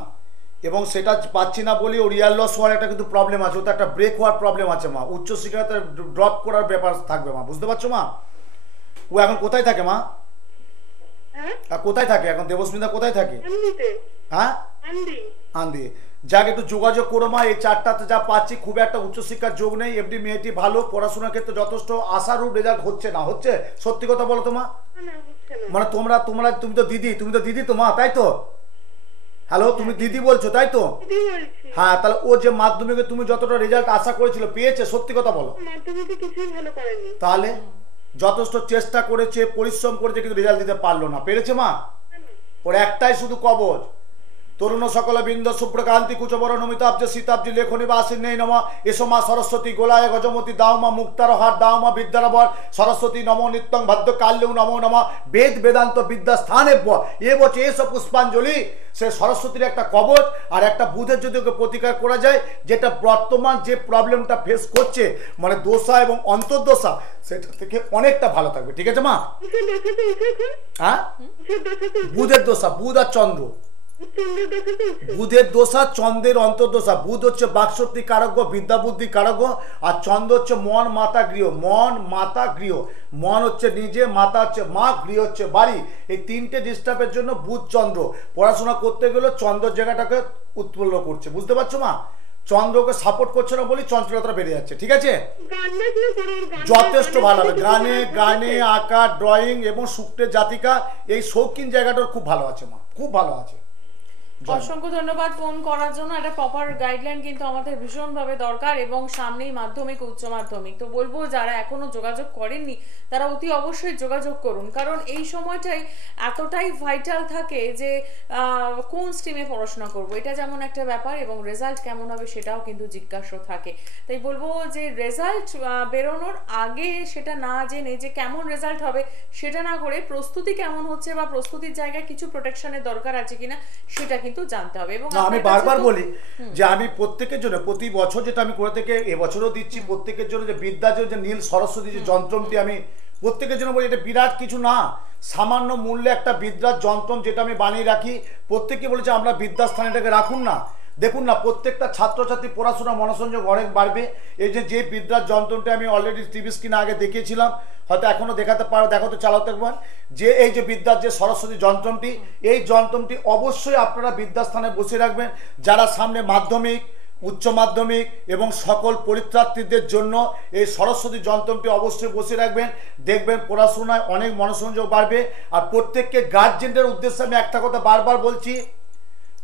এবং সেটা পাচ্ছি না বলি ওর ইয়ার লস হওয়ার একটা কিন্তু প্রবলেম আছে, ওটা একটা ব্রেক হওয়ার প্রবলেম আছে মা। উচ্চশিক্ষাতে ড্রপ করার ব্যাপার থাকবে মা, বুঝতে পারছো মা? ও এখন কোথায় থাকে মা? হ্যাঁ, আর কোথায় থাকে এখন দেবস্মিতা, কোথায় থাকে? আন্দিতে। হ্যাঁ আন্দি। আন্দি। যাক একটু যোগাযোগ করো মা। এই চারটাতে যা পাচ্ছি খুব একটা উচ্চশিক্ষার যোগ নেই, এমনি মেয়েটি ভালো, পড়াশোনার ক্ষেত্রে যথেষ্ট আশারূপ রেজাল্ট হচ্ছে না। হচ্ছে? সত্যি কথা বলো তো মা। না, হচ্ছে না। মানে তুমি তো দিদি তো মা, তাই তো? হ্যালো, তুমি দিদি বলছো তাই তো? দিদি বলছি। হ্যাঁ, তাহলে ও যে মাধ্যমিকে তুমি যতটা রেজাল্ট আশা করেছিল পেয়েছে? সত্যি কথা বলো। মাধ্যমিকে কিছুই ভালো করেনি। তাহলে যথেষ্ট চেষ্টা করেছে, পরিশ্রম করেছে, কিন্তু রেজাল্ট দিতে পারলো না। পেরেছে মা? ওর একটাই শুধু কবচ, তরুণ সকল বৃন্দ সুপ্রকান্তি কুচবর নমিতাব্জ সীতাব্জি লেখনী বা আসিন্নেই নম এসো মা সরস্বতী গোলায় গজমতি দাও মা মুক্তার হার দাও মা বিদ্যারবর সরস্বতী নম নিত্যং ভদ্র কাল্যৌ নমো নম বেদ বেদান্ত বিদ্যা স্থানেভ্য এ বচে এসব পুষ্পাঞ্জলি। সে সরস্বতীর একটা কবচ আর একটা বুধের যদি ওকে প্রতিকার করা যায়, যেটা বর্তমান যে প্রবলেমটা ফেস করছে মানে দোষা এবং অন্তর্দশা, সেটা থেকে অনেকটা ভালো থাকবে। ঠিক আছে মা? কিসের দশাতে উঠেছে? হ্যাঁ, কিসের দশাতে? বুধের দোষা, বুধ আর চন্দ্র। চন্দ্রের দশাতে উঠেছে। বুধের দোষা, চন্দ্রের অন্তর্দশা। বুধ হচ্ছে বাকশক্তি কারক, বিদ্যা বুদ্ধি কারক, আর চন্দ্র হচ্ছে মন মাতা গৃহ। মন মাতা গৃহ, মন হচ্ছে নিজে, মাতা হচ্ছে মা, গৃহ হচ্ছে বাড়ি। এই তিনটে ডিস্টার্বের জন্য বুধ চন্দ্র পড়াশোনা করতে গেলে চন্দ্রের জায়গাটাকে উৎপন্ন করছে। বুঝতে পারছো মা? চন্দ্রকে সাপোর্ট করছে না বলি চঞ্চলতা বেড়ে যাচ্ছে। ঠিক আছে, গান নাচলে পরে ওর গান যথেষ্ট ভালো হবে। গানে গান গানে আঁকা, ড্রয়িং এবং শুক্রের জাতিকা, এই শৌখিন জায়গাটার খুব ভালো আছে মা, খুব ভালো আছে। অসংখ্য ধন্যবাদ ফোন করার জন্য। একটা প্রপার গাইডলাইন কিন্তু আমাদের ভীষণভাবে দরকার, এবং সামনেই মাধ্যমিক উচ্চ মাধ্যমিক। তো বলবো যারা এখনো যোগাযোগ করেননি তারা অতি অবশ্যই যোগাযোগ করুন, কারণ এই সময়টাই এতটাই ভাইটাল থাকে যে কোন স্ট্রিমে পড়াশোনা করব, এটা যেমন একটা ব্যাপার, এবং রেজাল্ট কেমন হবে সেটাও কিন্তু জিজ্ঞাসা থাকে। তাই বলবো যে রেজাল্ট বেরোনোর আগে সেটা না জেনে যে কেমন রেজাল্ট হবে সেটা না করে প্রস্তুতি কেমন হচ্ছে বা প্রস্তুতির জায়গায় কিছু প্রোটেকশনের দরকার আছে কিনা সেটা কিন্তু জানতে হবে। এবং না, আমি আপনার কাছে বারবার তো- বলি যে আমি প্রত্যেকের জন্য প্রতি বছর যেটা আমি করে থেকে এবছরও দিচ্ছি, প্রত্যেকের জন্য যে বিদ্যা যে নীল সরস্বতী যে যন্ত্রটি আমি প্রত্যেকের জন্য বলি, এটা বিরাট কিছু না, সামান্য মূল্যে একটা বিদ্যার যন্ত্র যেটা আমি বানিয়ে রাখি। প্রত্যেকে বলেছে আমরা বিদ্যাস্থানে এটাকে রাখুন না। দেখুন না, প্রত্যেকটা ছাত্রছাত্রী পড়াশোনা মনোসংযোগ অনেক বাড়বে। এই যে বিদ্যার যন্ত্রটি আমি অলরেডি টিভি স্ক্রিনে আগে দেখিয়েছিলাম, হয়তো এখনো দেখাতে পারো, দেখো তো চালাতে পারেন, যে এই যে বিদ্যার যে সরস্বতী যন্ত্রটি, এই যন্ত্রটি অবশ্যই আপনারা বিদ্যাস্থানে বসে রাখবেন। যারা সামনে মাধ্যমিক, উচ্চ মাধ্যমিক এবং সকল পরীক্ষার্থীদের জন্য এই সরস্বতী যন্ত্রটি অবশ্যই বসে রাখবেন। দেখবেন পড়াশোনায় অনেক মনোসংযোগ বাড়বে। আর প্রত্যেককে গার্জেনদের উদ্দেশ্যে আমি একটা কথা বারবার বলছি,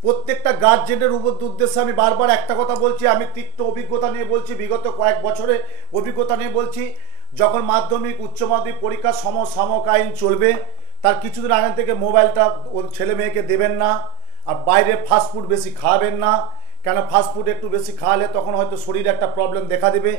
প্রত্যেকটা গার্জেনের উদ্দেশ্যে আমি বারবার একটা কথা বলছি, আমি তিক্ত অভিজ্ঞতা নিয়ে বলছি, বিগত কয়েক বছরের অভিজ্ঞতা নিয়ে বলছি। যখন মাধ্যমিক উচ্চ মাধ্যমিক পরীক্ষা সমকালীন চলবে, তার কিছুদিন আগে থেকে মোবাইলটা ওর ছেলে মেয়েকে দেবেন না। আর বাইরে ফাস্টফুড বেশি খাওয়াবেন না, কেন ফাস্টফুড একটু বেশি খাওয়ালে তখন হয়তো শরীরে একটা প্রবলেম দেখা দেবে।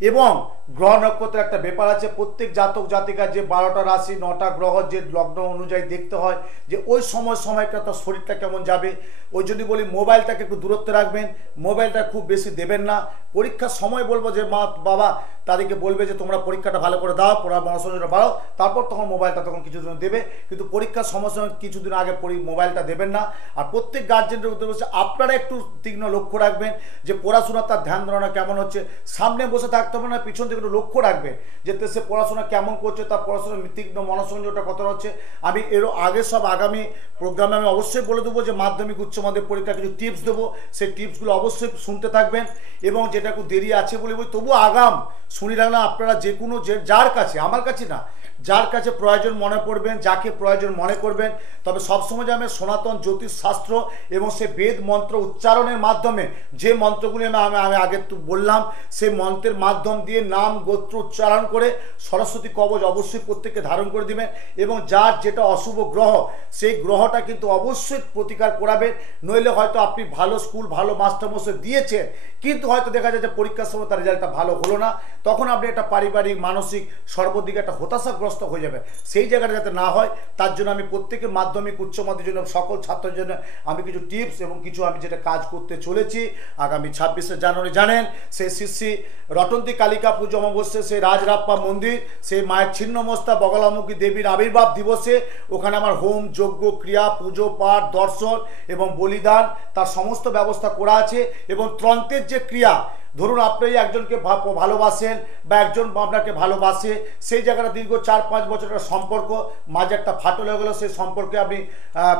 এবং গ্রহ নক্ষত্রের একটা ব্যাপার আছে, প্রত্যেক জাতক জাতিকার যে 12টা রাশি 9টা গ্রহ যে লগ্ন অনুযায়ী দেখতে হয় যে ওই সময়টা তার শরীরটা কেমন যাবে। ওই জন্য বলি মোবাইলটাকে একটু দূরত্বে রাখবেন, মোবাইলটা খুব বেশি দেবেন না। পরীক্ষার সময় বলবো যে মা বাবা তাদেরকে বলবে যে তোমরা পরীক্ষাটা ভালো করে দাও, পড়ার মনোসংযোগটা বাড়াও, তারপর তখন মোবাইলটা তখন কিছুদিন দেবে, কিন্তু পরীক্ষার সময় কিছুদিন আগে মোবাইলটা দেবেন না। আর প্রত্যেক গার্জেনের উদ্দেশ্যে আপনারা একটু তীক্ষ্ণ লক্ষ্য রাখবেন যে পড়াশোনা তার ধ্যান ধারণা কেমন হচ্ছে। সামনে বসে থাকতে হবে না, পিছন থেকে একটু লক্ষ্য রাখবেন যে সে পড়াশোনা কেমন করছে, তার পড়াশোনার তীক্ষ্ণ মনোসংযোগটা কত হচ্ছে। আমি এরও আগে সব আগামী প্রোগ্রামে আমি অবশ্যই বলে দেবো যে মাধ্যমিক উচ্চ মাধ্যমিক পরীক্ষা কিছু টিপস দেবো, সেই টিপসগুলো অবশ্যই শুনতে থাকবেন। এবং যেটা একটু দেরি আছে বলে বলি তবু আগাম শুনি রাখলাম, আপনারা যে কোনো যার কাছে, আমার কাছে না, যার কাছে প্রয়োজন মনে করবেন, যাকে প্রয়োজন মনে করবেন। তবে সবসময় আমি সনাতন জ্যোতিষ শাস্ত্র এবং সে বেদ মন্ত্র উচ্চারণের মাধ্যমে যে মন্ত্রগুলি আমি আগে বললাম, সেই মন্ত্রের মাধ্যম দিয়ে নাম গোত্র উচ্চারণ করে সরস্বতী কবচ অবশ্যই প্রত্যেককে ধারণ করে দিবেন। এবং যার যেটা অশুভ গ্রহ, সেই গ্রহটা কিন্তু অবশ্যই প্রতিকার করাবেন। নইলে হয়তো আপনি ভালো স্কুল ভালো মাস্টারমশাই দিয়েছেন, কিন্তু হয়তো দেখা যায় যে পরীক্ষার সময় তার রেজাল্টটা ভালো হলো না, তখন আপনি একটা পারিবারিক মানসিক সর্বদিকে একটা হতাশাগ্রস্ত হয়ে যাবে। সেই জায়গাটা যাতে না হয় তার জন্য আমি প্রত্যেকের মাধ্যমিক উচ্চ মাধ্যমিক জন্য সকল ছাত্রদের জন্য আমি কিছু টিপস এবং কিছু আমি যেটা কাজ করতে চলেছি। আগামী 26শে জানুয়ারি জানেন সেই শ্রী রটন্তী কালিকা পুজো অমাবস্যে সেই রাজরাপ্পা মন্দির, সেই মায়ের ছিন্নমস্তা বগলামুখী দেবীর আবির্ভাব দিবসে ওখানে আমার হোম যজ্ঞ ক্রিয়া পুজো পাঠ দর্শন এবং বলিদান তার সমস্ত ব্যবস্থা করা আছে। এবং তন্ত্রের যে ক্রিয়া ধরুন আপনি একজনকে ভালোবাসেন বা একজন আপনাকে ভালোবাসে, সেই জায়গাটা দীর্ঘ 4-5 বছরের সম্পর্ক, মাঝে একটা ফাটল হয়ে গেলো, সেই সম্পর্কে আপনি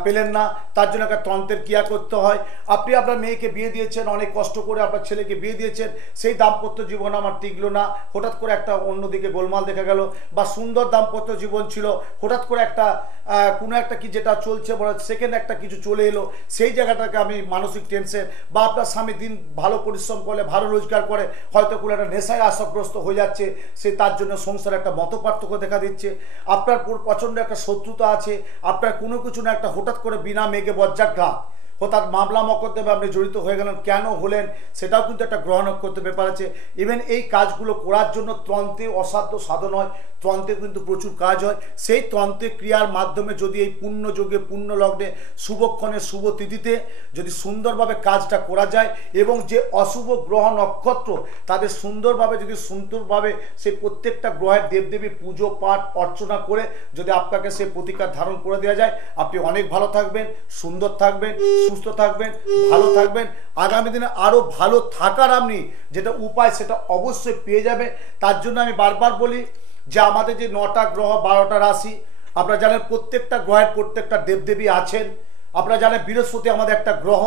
পেলেন না, তার জন্য একটা তন্ত্রের ক্রিয়া করতে হয়। আপনি আপনার মেয়েকে বিয়ে দিয়েছেন, অনেক কষ্ট করে আপনার ছেলেকে বিয়ে দিয়েছেন, সেই দাম্পত্য জীবন আমার টিকলো না, হঠাৎ করে একটা অন্যদিকে গোলমাল দেখা গেল, বা সুন্দর দাম্পত্য জীবন ছিল, হঠাৎ করে একটা কোনো একটা কি যেটা চলছে বলে সেকেন্ড একটা কিছু চলে এলো, সেই জায়গাটাকে আমি মানসিক টেনশন, বা আপনার স্বামী দিন ভালো পরিশ্রম করলে, ভালো রোজগার করে, হয়তো কোনো একটা নেশায় আসক্তগ্রস্ত হয়ে যাচ্ছে, সে তার জন্য সংসারে একটা মতপার্থক্য দেখা দিচ্ছে, আপনার প্রচণ্ড একটা শত্রুতা আছে, আপনার কোনো কিছু না একটা হঠাৎ করে বিনা মেঘে বজ্রাঘাত, হঠাৎ মামলা মকদ্দমে আপনি জড়িত হয়ে গেলেন, কেন হলেন সেটাও কিন্তু একটা গ্রহ নক্ষত্রের ব্যাপার আছে। ইভেন এই কাজগুলো করার জন্য তন্ত্রে অসাধ্য সাধন হয়, তন্ত্রে কিন্তু প্রচুর কাজ হয়, সেই তন্ত্রে ক্রিয়ার মাধ্যমে যদি এই পুণ্য যোগে, পুণ্য লগ্নে, শুভক্ষণে, শুভ তিথিতে যদি সুন্দরভাবে কাজটা করা যায়, এবং যে অশুভ গ্রহ নক্ষত্র তাদের সুন্দরভাবে সেই প্রত্যেকটা গ্রহের দেবদেবী পুজো পাঠ অর্চনা করে যদি আপনাকে সেই প্রতিকার ধারণ করে দেওয়া যায়, আপনি অনেক ভালো থাকবেন, সুন্দর থাকবেন, সুস্থ থাকবেন, ভালো থাকবেন, আগামী দিনে আরও ভালো থাকার আপনি যেটা উপায় সেটা অবশ্যই পেয়ে যাবেন। তার জন্য আমি বারবার বলি যে আমাদের যে 9টা গ্রহ, 12টা রাশি, আপনারা জানেন প্রত্যেকটা গ্রহের প্রত্যেকটা দেবদেবী আছেন। আপনারা জানেন বৃহস্পতি আমাদের একটা গ্রহ,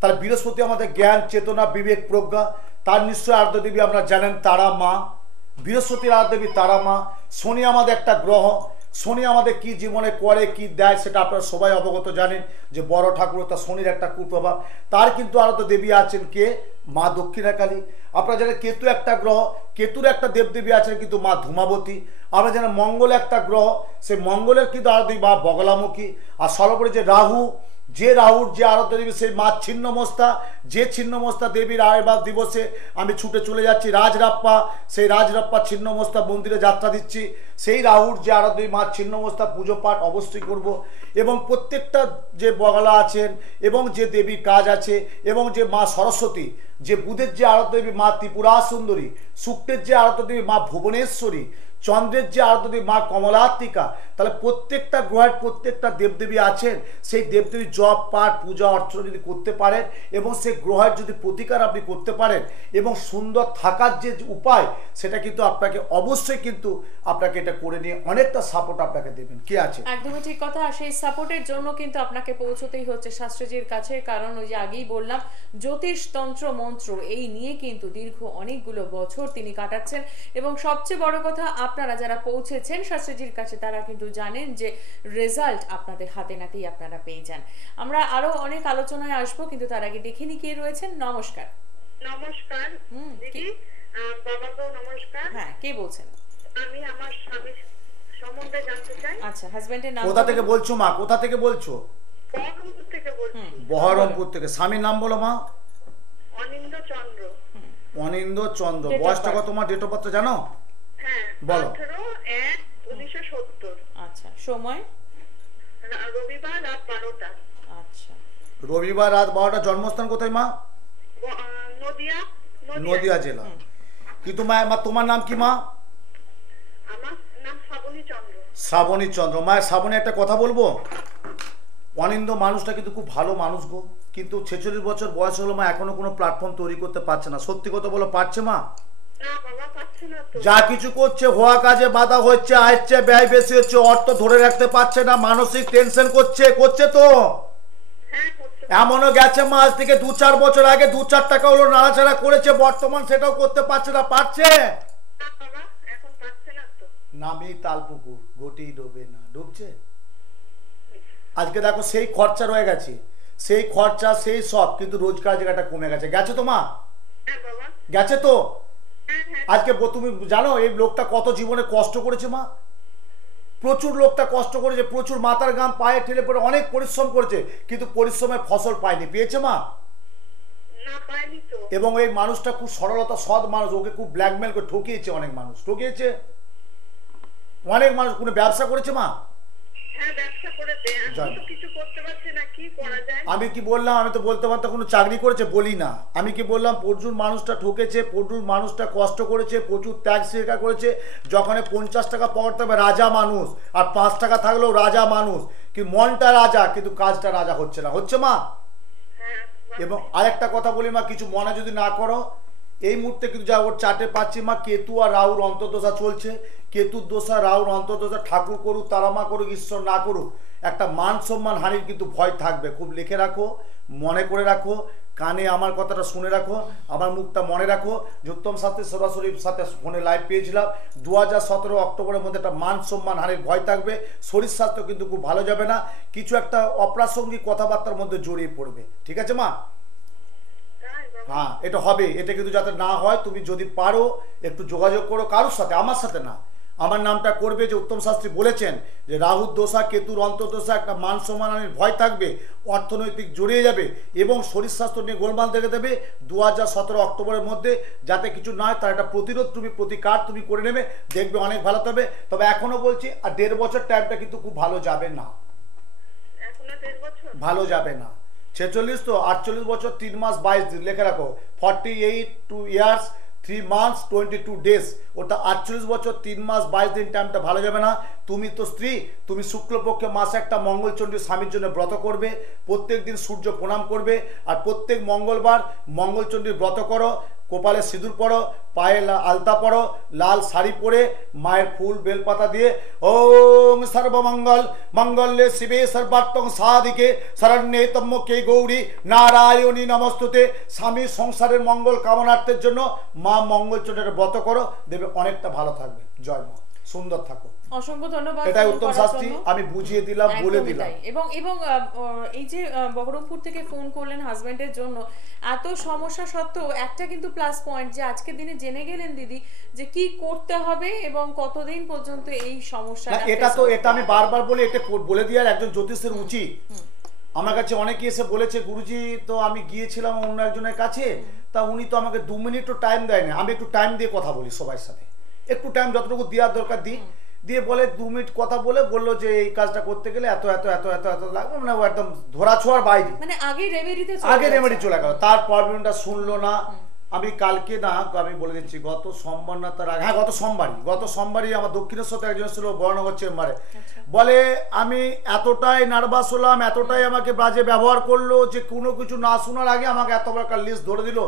তার বৃহস্পতি আমাদের জ্ঞান, চেতনা, বিবেক, প্রজ্ঞা, তার নিশ্চয় আরাধ্য দেবী আপনারা জানেন তারা মা, বৃহস্পতির আরাধ্য দেবী তারা মা। শনি আমাদের একটা গ্রহ, শনি আমাদের কি জীবনে করে কি দেয় সেটা আপনারা সবাই অবগত জানেন, যে বড় ঠাকুর তার শনির একটা কুপ্রভাব, তার কিন্তু আরাধ্য দেবী আছেন কে, মা দক্ষিণাকালী। আপনারা জানেন কেতু একটা গ্রহ, কেতুর একটা দেবদেবী আছেন কিন্তু মা ধূমাবতী। আমরা জানেন মঙ্গল একটা গ্রহ, সেই মঙ্গলের কিন্তু আরাধ্য মা বগলামুখী। আর সর্বোপরি যে রাহু, যে রাহুর যে আরাধ্য দেবী সেই মা ছিন্নমস্তা, যে ছিন্নমস্তা দেবীর আবির্ভাব দিবসে আমি ছুটে চলে যাচ্ছি রাজরাপ্পা, সেই রাজরাপ্পা ছিন্নমস্তা মন্দিরে যাত্রা দিচ্ছি, সেই রাহুর যে আরাধ্য দেবী মা ছিন্নমস্তা পুজো পাঠ অবশ্যই করব। এবং প্রত্যেকটা যে বগলা আছেন এবং যে দেবীর কাজ আছে, এবং যে মা সরস্বতী, যে বুধের যে আরাধ্য দেবী মা ত্রিপুরা সুন্দরী, শুক্রের যে আরাধ্য দেবী মা ভুবনেশ্বরী, চন্দ্রের যে আরাধ্য দেবী মা কমলাত্মিকা, তাহলে প্রত্যেকটা গ্রহের প্রত্যেকটা দেবদেবী আছেন, সেই দেবদেবী জপ পাঠ পূজা অর্চনা যদি করতে পারেন, এবং সেই গ্রহের যদি প্রতিকার আপনি করতে পারেন, এবং সুন্দর থাকার যে উপায় সেটা কিন্তু আপনাকে অবশ্যই কিন্তু আপনাকে এটা করে নিয়ে অনেকটা সাপোর্ট আপনাকে দেবেন। কি আছে একদমই ঠিক কথা। আর সেই সাপোর্টের জন্য কিন্তু আপনাকে পৌঁছতেই হচ্ছে শাস্ত্রীজির কাছে, কারণ ওই যে আগেই বললাম জ্যোতিষ তন্ত্র মন্ত্র এই নিয়ে কিন্তু দীর্ঘ অনেকগুলো বছর তিনি কাটাচ্ছেন, এবং সবচেয়ে বড় কথা আপনারা যারা পৌঁছেছেন শাস্ত্রীজির কাছে তারা কিন্তু জানেন যে রেজাল্ট আপনাদের হাতে নাতেই আপনারা পেয়ে যান। আমরা আরো অনেক আলোচনায় আসবো, কিন্তু তার আগে দেখে নি কে রয়েছেন। নমস্কার। নমস্কার দিদি, বাবাকেও নমস্কার। হ্যাঁ, কে বলছেন? আমি আমার স্বামীর সম্বন্ধে জানতে চাই। আচ্ছা, হাজবেন্ডের নাম? কোথা থেকে বলছো মা, কোথা থেকে বলছো? বহরমপুর থেকে বলছি। বহরমপুর থেকে। স্বামীর নাম বলো মা। অনিন্দ চন্দ্র। অনিন্দ চন্দ্র। Date of বয়সটা birth? কত মা, ডেট অফ বার্থ জানো? হ্যাঁ, বলো। 18/1/1970। আচ্ছা, সময়? রবিবার রাত 12টা। আচ্ছা, রবিবার রাত 12টা। জন্মস্থান কোথায় মা? নদিয়া। নদিয়া জেলা। কিন্তু মা তোমার নাম কি মা? আমার নাম শ্রাবণী চন্দ্র। শ্রাবণী চন্দ্র। মায়ের শ্রাবণী একটা কথা বলবো, অনিন্দ মানুষটা কিন্তু খুব ভালো মানুষ গো, কিন্তু 46 বছর বয়স হলো মা, এখনো কোনো প্ল্যাটফর্ম তৈরি করতে পারছে না। সত্যি কথা বলো, পারছে মা? না বাবা, পাচ্ছি না তো। যা কিছু করছে হওয়া কাজে বাধা হচ্ছে, আসছে ব্যয় বেশি হচ্ছে, অর্থ ধরে রাখতে পারছে না, মানসিক টেনশন করছে তো। হ্যাঁ, করছে। এমনও গেছে মা, আজ থেকে 2-4 বছর আগে 2-4 টাকা হলো নাড়াচাড়া করেছে, বর্তমান সেটাও করতে পারছে না। পারছে না বাবা, এখন পাচ্ছে না তো। নামি তালপুকুর ঘটি ডোবে না, ডুবছে। আজকে দেখো সেই খরচা রয়ে গেছে, সেই খরচা সেই সব, কিন্তু রোজগার জায়গাটা কমে গেছে। গেছে তো মা? হ্যাঁ বাবা। গেছে তো। হ্যাঁ হ্যাঁ। আজকে তুমি জানো এই লোকটা কত জীবনে কষ্ট করেছে মা? প্রচুর লোকটা কষ্ট করেছে, প্রচুর মাথার ঘাম পায়ে ঠেলে পড়ে অনেক পরিশ্রম করেছে, কিন্তু পরিশ্রমের ফসল পায়নি। পেয়েছে মা? না, পাইনি তো। এবং এই মানুষটা খুব সরলতা সৎ মানুষ, ওকে খুব ব্ল্যাকমেল করে ঠকিয়েছে, অনেক মানুষ ঠকিয়েছে, অনেক মানুষ। কোনো ব্যবসা করেছে মা? হ্যাঁ, ব্যবসা করেছে। আমি তো কিছু করতে পারছি না, কি করা যায়? আমি কি বললাম? আমি তো বলতে পারতাম কোনো চাকরি করেছে, বলি না। আমি কি বললাম? প্রচুর মানুষটা ঠকেছে, প্রচুর মানুষটা কষ্ট করেছে, প্রচুর ত্যাগ স্বীকার করেছে। যখন 50 টাকা পাওয়ার তবে রাজা মানুষ, আর 5 টাকা থাকলেও রাজা মানুষ, কি মনটা রাজা কিন্তু কাজটা রাজা হচ্ছে না। হচ্ছে মা? হ্যাঁ। এবং আরেকটা কথা বলি মা, কিছু মনে যদি না করো, এই মুহূর্তে কিন্তু যা ওর চার্টে পাচ্ছি মা, কেতু আর রাহুর অন্তর্দশা চলছে। কেতুর দশা, রাহুর অন্তর্দশা, ঠাকুর করুক তারামা করুক ঈশ্বর না করুক, একটা মান সম্মান হানির কিন্তু ভয় থাকবে। খুব লিখে রাখো, মনে করে রাখো, কানে আমার কথাটা শুনে রাখো, আমার মুখটা মনে রাখো। যে উত্তম শাস্ত্রী সরাসরির সাথে ফোনে লাইভ পেয়েছিলাম, 2017 অক্টোবরের মধ্যে একটা মান সম্মান হানির ভয় থাকবে। শরীর স্বাস্থ্য কিন্তু খুব ভালো যাবে না, কিছু একটা অপ্রাসঙ্গিক কথাবার্তার মধ্যে জড়িয়ে পড়বে। ঠিক আছে মা? তাই বাবা? হ্যাঁ, এটা হবে। এটা কিন্তু যাতে না হয় তুমি যদি পারো একটু যোগাযোগ করো কারোর সাথে, আমার সাথে না, আমার নামটা করবে। যে উত্তম শাস্ত্রী বলেছেন যে রাহুর দোষা, কেতুর অন্তর্দশা, একটা মান সম্মানের ভয় থাকবে, অর্থনৈতিক জড়িয়ে যাবে এবং শরীর স্বাস্থ্য নিয়ে গোলমাল দেখে দেবে। 2017 অক্টোবরের মধ্যে যাতে কিছু না হয় তার একটা প্রতিরোধ তুমি, প্রতিকার তুমি করে নেবে, দেখবে অনেক ভালো হবে। তবে এখনো বলছি, আর 1.5 বছর টাইমটা কিন্তু খুব ভালো যাবে না, এখনো 1.5 বছর? ভালো যাবে না। 46 তো 48 বছর 3 মাস 22 দিন লেখে রাখো, 48 years 3 months 22 days, ওটা 48 বছর 3 মাস 22 দিন টাইমটা ভালো যাবে না। তুমি তো স্ত্রী, তুমি শুক্লপক্ষে মাসে একটা মঙ্গলচণ্ডী স্বামীর জন্য ব্রত করবে, প্রত্যেক দিন সূর্য প্রণাম করবে, আর প্রত্যেক মঙ্গলবার মঙ্গলচণ্ডীর ব্রত করো, কপালে সিঁদুর পরো, পায়ে আলতা পরো, লাল শাড়ি পরে মায়ের ফুল বেলপাতা দিয়ে ওম সর্বমঙ্গল মঙ্গলে শিবে সর্বার্থং সাধিকে শরণ্যে ত্র্যম্বকে গৌরী নারায়ণী নমস্তুতে, স্বামীর সংসারের মঙ্গল কামনার্থের জন্য মা মঙ্গলচণ্ডীর ব্রত করো, দেবে অনেকটা ভালো থাকবে। জয় মা, সুন্দর থাকো। অসংখ্য ধন্যবাদ। এটাই ফোন উত্তম করার শাস্ত্রী, জন্য। আমি বুঝিয়ে দিলাম, বলে একদমই দিলাম। তাই। এবং এবং এই যে বহরমপুর থেকে ফোন করলেন হাজবেন্ডের জন্য, এত সমস্যা সত্ত্বেও একটা কিন্তু প্লাস পয়েন্ট, যে আজকের দিনে জেনে গেলেন দিদি যে কি করতে হবে এবং কতদিন পর্যন্ত এই না, সমস্যাটা এটা face তো করতে এটা আমি হবে। বারবার বলি, এটা বলে দিয়ে একজন জ্যোতিষের উচিত। আমার কাছে অনেকে এসে বলেছে গুরুজি তো আমি গিয়েছিলাম অন্য একজনের কাছে, তা উনি তো আমাকে 2 মিনিটও টাইম দেয় না। আমি একটু টাইম দিয়ে কথা বলি সবার সাথে, একটু টাইম যতটুকু দেওয়ার দরকার দিই, দিয়ে বলে 2 মিনিট কথা বললো যে এই কাজটা করতে গেলে এত এত এত এত এত লাগবে, মানে ও একদম ধরা ছোঁয়ার বাইরে, মানে আগে রেমেডিতে আগে রেমেডি চলে গেল, তার প্রবলেমটা শুনলো না। আমি কালকে না, আমি বলে দিচ্ছি, গত সোমবার না তার আগে, হ্যাঁ গত সোমবারই আমার দক্ষিণেশ্বর একজন ছিল বর্ণনগর চেম্বারে, বলে আমি এতটাই নার্ভাস হলাম, এতটাই আমাকে বাজে ব্যবহার করলো যে কোনো কিছু না শোনার আগে আমাকে এত বড় একটা লিস্ট ধরে দিল।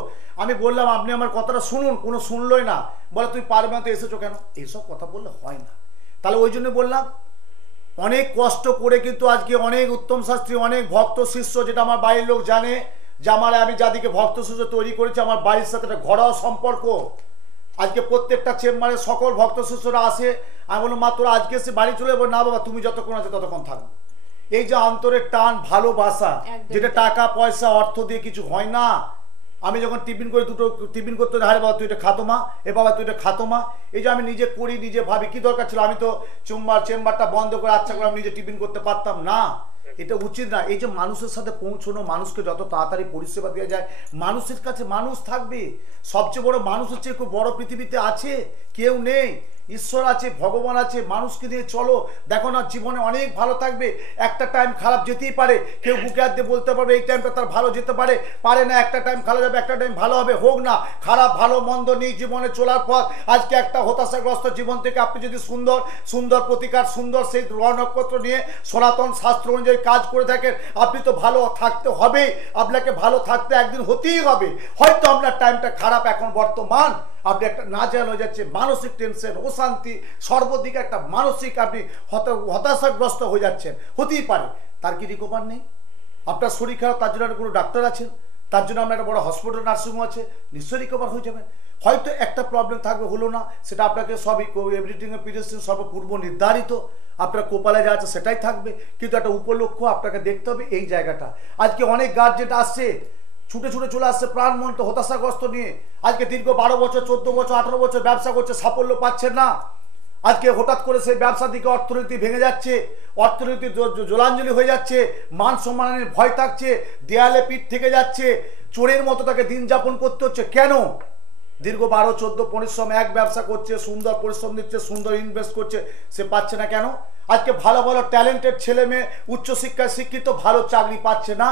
আমি বললাম আপনি আমার কথাটা শুনুন, কোনো শুনলোই না। বলে তুই পারবে না তো এসেছো কেন? এইসব কথা বললে হয় না। তাহলে ওই জন্য বললাম, অনেক কষ্ট করে কিন্তু আজকে অনেক উত্তম শাস্ত্রী, অনেক ভক্ত শিষ্য, যেটা আমার বাড়ির লোক জানে যে আমি যাদিকে ভক্ত শিষ্য তৈরি করেছি, আমার বাড়ির সাথে একটা ঘরোয়া সম্পর্ক। আজকে প্রত্যেকটা চেম্বারে সকল ভক্ত শিষ্যরা আসে। আমি বললাম মা তোরা আজকে এসে বাড়ি চলে যাবো? না বাবা, তুমি যতক্ষণ আছে ততক্ষণ থাকবো। এই যে অন্তরের টান, ভালোবাসা, যেটা টাকা পয়সা অর্থ দিয়ে কিছু হয় না। আমি যখন টিফিন করে দুটো টিফিন করতে, হারে বাবা তুই এটা খাতো মা, এ বাবা তুই এটা খাতো মা, এই যে আমি নিজে করি, নিজে ভাবি, কি দরকার ছিল? আমি তো চেম্বারটা বন্ধ করে আচ্ছা করে আমি নিজে টিফিন করতে পারতাম না। এটা উচিত না। এই যে মানুষের সাথে পৌঁছানো, মানুষকে যত তাড়াতাড়ি পরিষেবা দেওয়া যায়, মানুষের কাছে মানুষ থাকবে। সবচেয়ে বড় মানুষের চেয়ে খুব বড় পৃথিবীতে আছে কেউ নেই। ঈশ্বর আছে, ভগবান আছে, মানুষকে দিয়ে চলো, দেখো না জীবনে অনেক ভালো থাকবে। একটা টাইম খারাপ যেতেই পারে, কেউ বুকে হাত দিয়ে বলতে পারবে এই টাইমটা তার ভালো যেতে পারে না। একটা টাইম খারাপ যাবে, একটা টাইম ভালো হবে, হোক না। খারাপ ভালো মন্দ নিয়ে জীবনে চলার পর আজকে একটা হতাশাগ্রস্ত জীবন থেকে আপনি যদি সুন্দর সুন্দর প্রতিকার, সুন্দর সেই গ্রহ নক্ষত্র নিয়ে সনাতন শাস্ত্র অনুযায়ী কাজ করে থাকেন, আপনি তো ভালো থাকতে হবেই। আপনাকে ভালো থাকতে একদিন হতেই হবে। হয়তো আপনার টাইমটা খারাপ এখন বর্তমান, আপনি একটা নাজেহাল হয়ে যাচ্ছে, মানসিক টেনশন, অশান্তি, সর্বদিকে একটা মানসিক আপনি হতাশাগ্রস্ত হয়ে যাচ্ছেন, হতেই পারে। তার কি রিকভার নেই? আপনার শরীর খারাপ, তার জন্য কোনো ডাক্তার আছেন, তার জন্য আপনার একটা বড় হসপিটাল নার্সিংহোম আছে, নিশ্চয়ই রিকভার হয়ে যাবেন। হয়তো একটা প্রবলেম থাকবে, হলো না, সেটা আপনাকে সবই এভরিথিং পিরিয়ড সর্বপূর্ব নির্ধারিত, আপনার কপালে যা আছে সেটাই থাকবে। কিন্তু একটা উপলক্ষ্য আপনাকে দেখতে হবে এই জায়গাটা। আজকে অনেক গার্জেন আসছে, ছুটে ছুটে চলে আসছে প্রাণ মন্ত্র হতাশাগ্রস্ত নিয়ে। আজকে দীর্ঘ 12 বছর 14 বছর 18 বছর ব্যবসা করছে, সাফল্য পাচ্ছেন না। আজকে হঠাৎ করে সেই ব্যবসা দিকে অর্থনীতি ভেঙে যাচ্ছে, অর্থনীতি জলাঞ্জলি হয়ে যাচ্ছে, মান সম্মানের ভয় থাকছে, দেয়ালে পিঠ থেকে যাচ্ছে, চোরের মতো তাকে দিন যাপন করতে হচ্ছে। কেন? দীর্ঘ 12-14 পরিশ্রম, এক ব্যবসা করছে, সুন্দর পরিশ্রম দিচ্ছে, সুন্দর ইনভেস্ট করছে, সে পাচ্ছে না কেন? আজকে ভালো ভালো ট্যালেন্টেড ছেলে মেয়ে উচ্চশিক্ষায় শিক্ষিত, ভালো চাকরি পাচ্ছে না।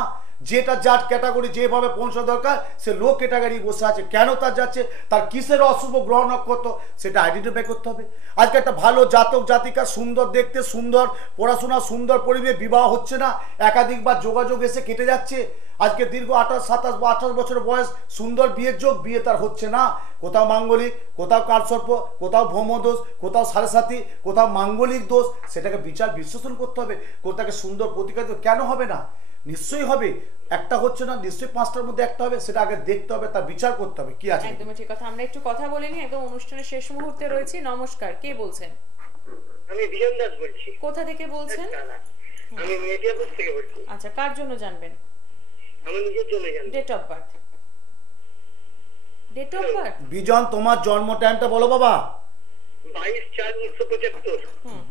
যেটা যার ক্যাটাগরি যেভাবে পৌঁছা দরকার সে লো ক্যাটাগরি বসে আছে, কেন তার যাচ্ছে, তার কিসের অশুভ গ্রহ নক্ষত্র সেটা আইডেন্টিফাই করতে হবে। আজকে একটা ভালো জাতক জাতিকা, সুন্দর দেখতে, সুন্দর পড়াশোনা, সুন্দর পরিবেশ, বিবাহ হচ্ছে না, একাধিকবার যোগাযোগ এসে কেটে যাচ্ছে। আজকে দীর্ঘ 28, 27 বা 28 বছর বয়স, সুন্দর বিয়ের যোগ, বিয়ে তার হচ্ছে না, কোথাও মাঙ্গলিক, কোথাও কালসর্প, কোথাও ভৌমদোষ, কোথাও সাড়ে কোথাও মাঙ্গলিক দোষ, সেটাকে বিচার বিশ্লেষণ করতে হবে, কোথাকে সুন্দর প্রতিকার। কেন হবে না? নিশ্চয়ই হবে। একটা হচ্ছে না, নিশ্চয়ই 5টার মধ্যে একটা হবে, সেটা আগে দেখতে হবে, তার বিচার করতে হবে কি আছে। একদমই ঠিক কথা। আমরা একটু কথা বলে নিই, একদম অনুষ্ঠানের শেষ মুহূর্তে রয়েছি। নমস্কার, কে বলছেন? আমি বিজন দাস বলছি। কোথা থেকে বলছেন? আমি মেদিয়াপুর থেকে বলছি। আচ্ছা, কার জন্য জানবেন? আমি নিজের জন্য জানি। Date of birth. Date of birth Bijon, তোমার জন্ম টাইমটা বলো বাবা। 22/4/1975।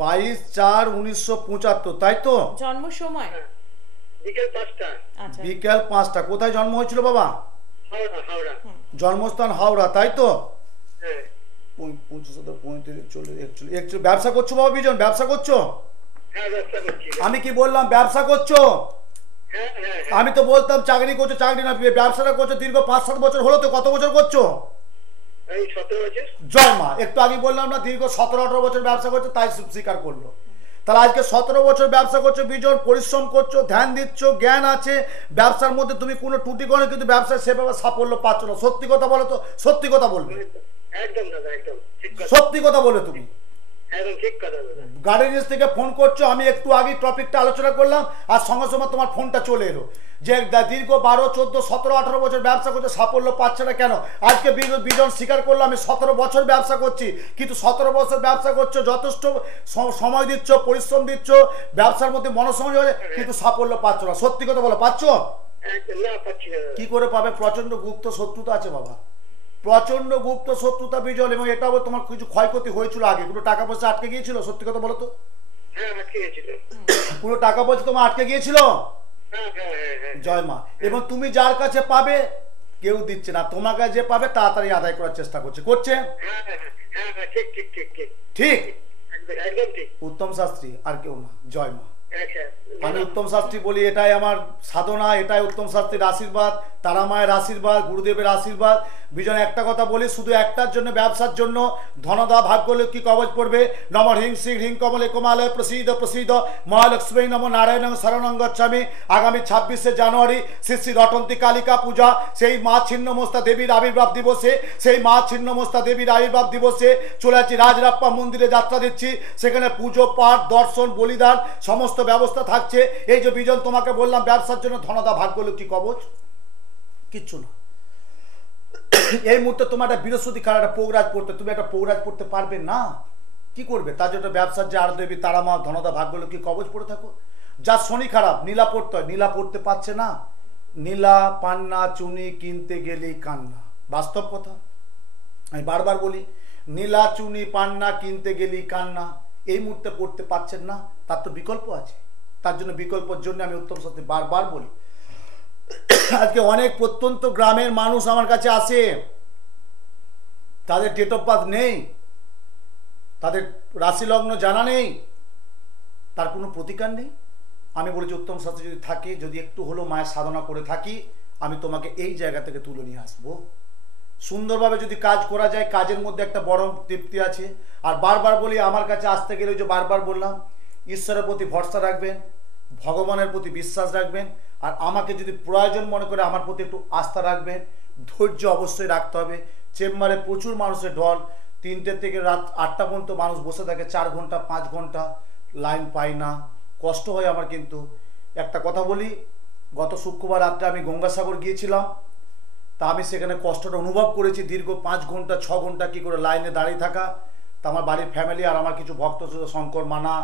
22/4/1975, তাই তো? জন্ম সময়? বিকেল 5টা। আচ্ছা, বিকেল 5টা। কোথায় জন্ম হয়েছিল বাবা? হাওড়া। জন্মস্থান হাওড়া, তাই তো? হ্যাঁ। 25, 35, 40, 41। ব্যবসা করছো বাবা বিজন? ব্যবসা করছো? হ্যাঁ, ব্যবসা করছি। আমি কি বললাম ব্যবসা করছো? হ্যাঁ হ্যাঁ। আমি তো বলতাম চাকরি করছো, চাকরি না, ব্যবসাটা করছো। দীর্ঘ 5-7 বছর হলো তো, কত বছর করছো? এই 17 বছর। জয় মা। একটু আগে বললাম না দীর্ঘ 17-18 বছর ব্যবসা করছো, তাই স্বীকার করলো। তাহলে আজকে 17 বছর ব্যবসা করছো বিজন, পরিশ্রম করছো, ধ্যান দিচ্ছ, জ্ঞান আছে, ব্যবসার মধ্যে তুমি কোনো ত্রুটি করো, কিন্তু ব্যবসায় সেভাবে সাফল্য পাচ্ছ না। সত্যি কথা বলো তো, সত্যি কথা বলবে, একদম দাদা, একদম ঠিক কথা। সত্যি কথা বলে তুমি। একদম ঠিক কথা দাদা। গাড়ির নিচ থেকে ফোন করছো, আমি একটু আগে টপিকটা আলোচনা করলাম, আর সঙ্গে সঙ্গে তোমার ফোনটা চলে এলো যে দীর্ঘ 12, 14, 17, 18 বছর ব্যবসা করছে, সাফল্য পাচ্ছে না কেন? আজকে বিজন স্বীকার করলো আমি 17 বছর ব্যবসা করছি, কিন্তু 17 বছর ব্যবসা করছো, যথেষ্ট সময় দিচ্ছ, পরিশ্রম দিচ্ছ, ব্যবসার মধ্যে মনোসংযোগ, কিন্তু সাফল্য পাচ্ছ না। সত্যি কথা বলো, পাচ্ছ? না, পাচ্ছি না দাদা। কি করে পাবে? প্রচন্ড গুপ্ত শত্রুতা আছে বাবা, প্রচন্ড গুপ্ত শত্রুতা বিজল। এবং এটাও তোমার কিছু ক্ষয়ক্ষতি হয়েছিল আগে, কোনো টাকা পয়সা আটকে গিয়েছিল? সত্যি কথা বলো তো। হ্যাঁ, আটকে গেছিল। পুরো টাকা পয়সা তোমার আটকে গিয়েছিল? হ্যাঁ হ্যাঁ হ্যাঁ। জয় মা। এবং তুমি যার কাছে পাবে কেউ দিচ্ছে না, তোমার কাছে যে পাবে তাড়াতাড়ি আদায় করার চেষ্টা করছে। হ্যাঁ হ্যাঁ হ্যাঁ, ঠিক ঠিক ঠিক ঠিক ঠিক। একদম ঠিক। উত্তম শাস্ত্রী, আর কেউ না। জয় মা। আচ্ছা, আমি উত্তম শাস্ত্রী বলি, এটাই আমার সাধনা, এটাই উত্তম শাস্ত্রীর আশীর্বাদ, তারা মায়ের আশীর্বাদ, গুরুদেবের আশীর্বাদ। বিজন একটা কথা বলি, শুধু একটার জন্য, ব্যবসার জন্য ধনদা ভাগ্যলক্ষ্মী কবচ পড়বে। নম হ্রিং শ্রী হ্রিং কমলে কমালয় প্রসিদ্ধ প্রসিদ্ধ মহালক্ষ্মী নম নারায়ণ শরণং গচ্ছামি। আগামী 26শে জানুয়ারি শ্রী শ্রী রটন্তী কালিকা পূজা, সেই মা ছিন্নমস্তা দেবীর আবির্ভাব দিবসে, সেই মা ছিন্নমস্তা দেবীর আবির্ভাব দিবসে চলে যাচ্ছি রাজরাপ্পা মন্দিরে, যাত্রা দিচ্ছি। সেখানে পুজো পাঠ, দর্শন, বলিদান সমস্ত ব্যবস্থা থাকছে। এই যে বিজন তোমাকে বললাম ব্যবসার জন্য ধনদা ভাগ্যলক্ষ্মী কবচ, কিচ্ছু না। এই মুহূর্তে তোমার একটা বৃহস্পতি খারাপ একটা পৌরাজ পড়তে, তুমি একটা পৌরাজ পড়তে পারবে না, কি করবে? তার জন্য ব্যবসার যে আরো দেবী তারা মা ধনদা ভাগ্যলক্ষ্মী কবচ পড়ে থাকো। যার শনি খারাপ, নীলা পড়তে হয়, নীলা পড়তে পারছে না, নীলা পান্না চুনি কিনতে গেলেই কান্না। বাস্তব কথা, আমি বারবার বলি, নীলা চুনি পান্না কিনতে গেলেই কান্না। এই মুহূর্তে পড়তে পারছেন না, তার তো বিকল্প আছে। তার জন্য বিকল্পের জন্য আমি উত্তম শাস্ত্রী বারবার বলি। আজকে অনেক প্রত্যন্ত গ্রামের মানুষ আমার কাছে আসে, তাদের ডেট অফ বার্থ নেই, তাদের রাশি লগ্ন জানা নেই, তার কোনো প্রতিকার নেই। আমি বলেছি উত্তম শাস্ত্রী যদি থাকে, যদি একটু হলেও মায়ের সাধনা করে থাকি, আমি তোমাকে এই জায়গা থেকে তুলে নিয়ে আসবো। সুন্দরভাবে যদি কাজ করা যায়, কাজের মধ্যে একটা বড় তৃপ্তি আছে। আর বারবার বলি, আমার কাছে আসতে গেলে যে বারবার বললাম, ঈশ্বরের প্রতি ভরসা রাখবেন, ভগবানের প্রতি বিশ্বাস রাখবেন, আর আমাকে যদি প্রয়োজন মনে করে আমার প্রতি একটু আস্থা রাখবেন। ধৈর্য অবশ্যই রাখতে হবে। চেম্বারে প্রচুর মানুষের ঢল, 3টে থেকে রাত 8টা পর্যন্ত মানুষ বসে থাকে, 4 ঘন্টা 5 ঘন্টা লাইন পাই না, কষ্ট হয় আমার। কিন্তু একটা কথা বলি, গত শুক্রবার রাত্রে আমি গঙ্গাসাগর গিয়েছিলাম, তা আমি সেখানে কষ্টটা অনুভব করেছি। দীর্ঘ 5 ঘন্টা 6 ঘন্টা কি করে লাইনে দাঁড়িয়ে থাকা। তা আমার বাড়ির ফ্যামিলি আর আমার কিছু ভক্ত, শঙ্কর, মানা,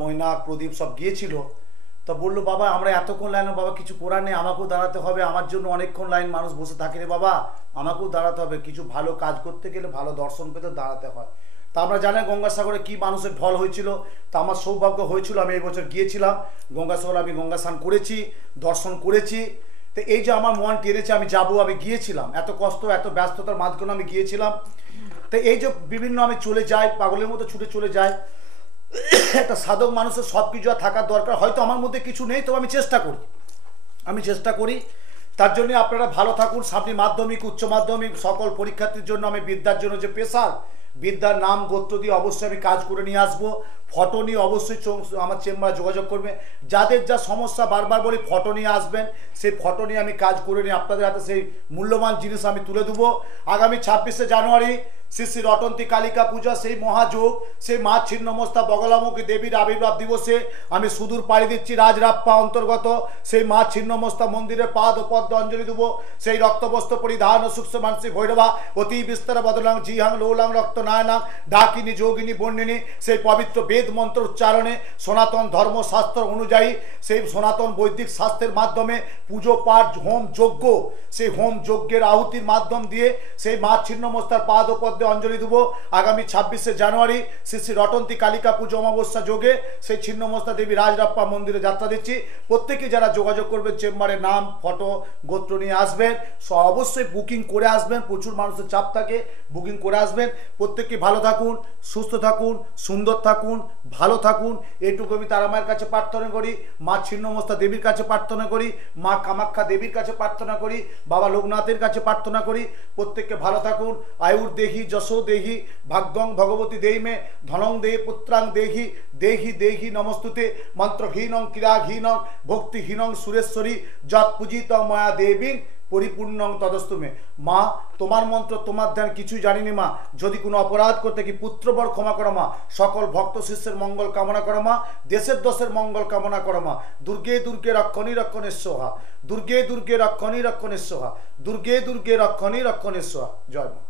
মৈনাক, প্রদীপ সব গিয়েছিল। তা বললো, বাবা আমরা এতক্ষণ লাইনে, বাবা কিছু করার নেই, আমাকেও দাঁড়াতে হবে, আমার জন্য অনেকক্ষণ লাইন মানুষ বসে থাকে রে বাবা, আমাকেও দাঁড়াতে হবে। কিছু ভালো কাজ করতে গেলে, ভালো দর্শন পেতে দাঁড়াতে হয়। তা আমরা জানি গঙ্গাসাগরে কি মানুষের ঢল হয়েছিল। তা আমার সৌভাগ্য হয়েছিল, আমি এই বছর গিয়েছিলাম গঙ্গাসাগরে, আমি গঙ্গা স্নান করেছি, দর্শন করেছি। তো এই যে আমার মন টেনেছে, আমি যাবো, আমি গিয়েছিলাম, এত কষ্ট এত ব্যস্ততার মাধ্যমে আমি গিয়েছিলাম। তো এই যে বিভিন্ন আমি চলে যাই, পাগলের মতো ছুটে চলে যাই। একটা সাধক মানুষের সব কিছু আর থাকার দরকার, হয়তো আমার মধ্যে কিছু নেই, তো আমি চেষ্টা করি। আমি চেষ্টা করি। তার জন্য আপনারা ভালো থাকুন। সামনে মাধ্যমিক, উচ্চ মাধ্যমিক সকল পরীক্ষার্থীর জন্য আমি বিদ্যার জন্য যে পেশার, বিদ্যার নাম গোত্র দিয়ে অবশ্যই আমি কাজ করে নিয়ে আসবো। ফটো নিয়ে অবশ্যই আমার চেম্বারে যোগাযোগ করবে। যাদের যা সমস্যা বারবার বলি ফটো নিয়ে আসবেন, সেই ফটো নিয়ে আমি কাজ করে নিয়ে আপনাদের হাতে সেই মূল্যবান জিনিস আমি তুলে দেবো। আগামী 26শে জানুয়ারি শ্রী শ্রী রটন্তী কালিকা পূজা, সেই মহাযোগ, সেই মা ছিন্নমস্তা বগলামুখী দেবীর আবির্ভাব দিবসে আমি সুদূর পাড়ি দিচ্ছি রাজরাপ্পা অন্তর্গত সেই মা ছিন্নমস্তা মন্দিরের পাদ ও পদ্ম অঞ্জলি দেবো। সেই রক্তবস্ত্র পরিধান ও সূক্ষ্ম মানসিক ভৈরবা অতি বিস্তার বদলাং জিহাং লৌলাং রক্ত নায়নাং ডাকিনী যোগিনী বর্ণিনী, সেই পবিত্র বেদ মন্ত্র উচ্চারণে সনাতন ধর্মশাস্ত্র অনুযায়ী সেই সনাতন বৈদিক শাস্ত্রের মাধ্যমে পুজো পাঠ হোম যজ্ঞ, সেই হোম যজ্ঞের আহুতির মাধ্যম দিয়ে সেই মা ছিন্নমস্তার পাদ ও পদ্মে অঞ্জলি দেবো। আগামী 26শে জানুয়ারি শ্রী শ্রী রটন্তী কালিকা পুজো অমাবস্যা যোগে সেই ছিন্নমস্তা দেবী রাজরাপ্পা মন্দিরে যাত্রা দিচ্ছি। প্রত্যেকে যারা যোগাযোগ করবেন চেম্বারে নাম ফটো গোত্র নিয়ে আসবেন, অবশ্যই বুকিং করে আসবেন। প্রচুর মানুষের চাপ থাকে, বুকিং করে আসবেন। প্রত্যেকে ভালো থাকুন, সুস্থ থাকুন, সুন্দর থাকুন, ভালো থাকুন, এইটুকু আমি তারা মায়ের কাছে প্রার্থনা করি। মা ছিন্নমস্তা দেবীর কাছে প্রার্থনা করি, মা কামাখ্যা দেবীর কাছে প্রার্থনা করি, বাবা লোকনাথের কাছে প্রার্থনা করি। প্রত্যেককে ভালো থাকুন। আয়ুর দেহি যশো দেহি ভাগ্যং ভগবতী দেহি মে ধনং দেহি পুত্রাং দেহি দেহি দেহি নমস্তুতে মন্ত্রহীনং ক্রীড়াহীনং ভক্তিহীনং সুরেশ্বরী যৎ পূজিত মায়া দেবী পরিপূর্ণং তদস্তুমে। মা তোমার মন্ত্র তোমার ধ্যান কিছুই জানিনি মা, যদি কোনো অপরাধ করতে কি পুত্রবর ক্ষমা করো মা, সকল ভক্ত শিষ্যের মঙ্গল কামনা করো মা, দেশের দশের মঙ্গল কামনা করো মা। দুর্গে দুর্গে রক্ষণী রক্ষণেশ্বহা, দুর্গে দুর্গে রক্ষণী রক্ষণেশ্বহা, দুর্গে দুর্গে রক্ষণী রক্ষণেশ্বহা। জয় মা।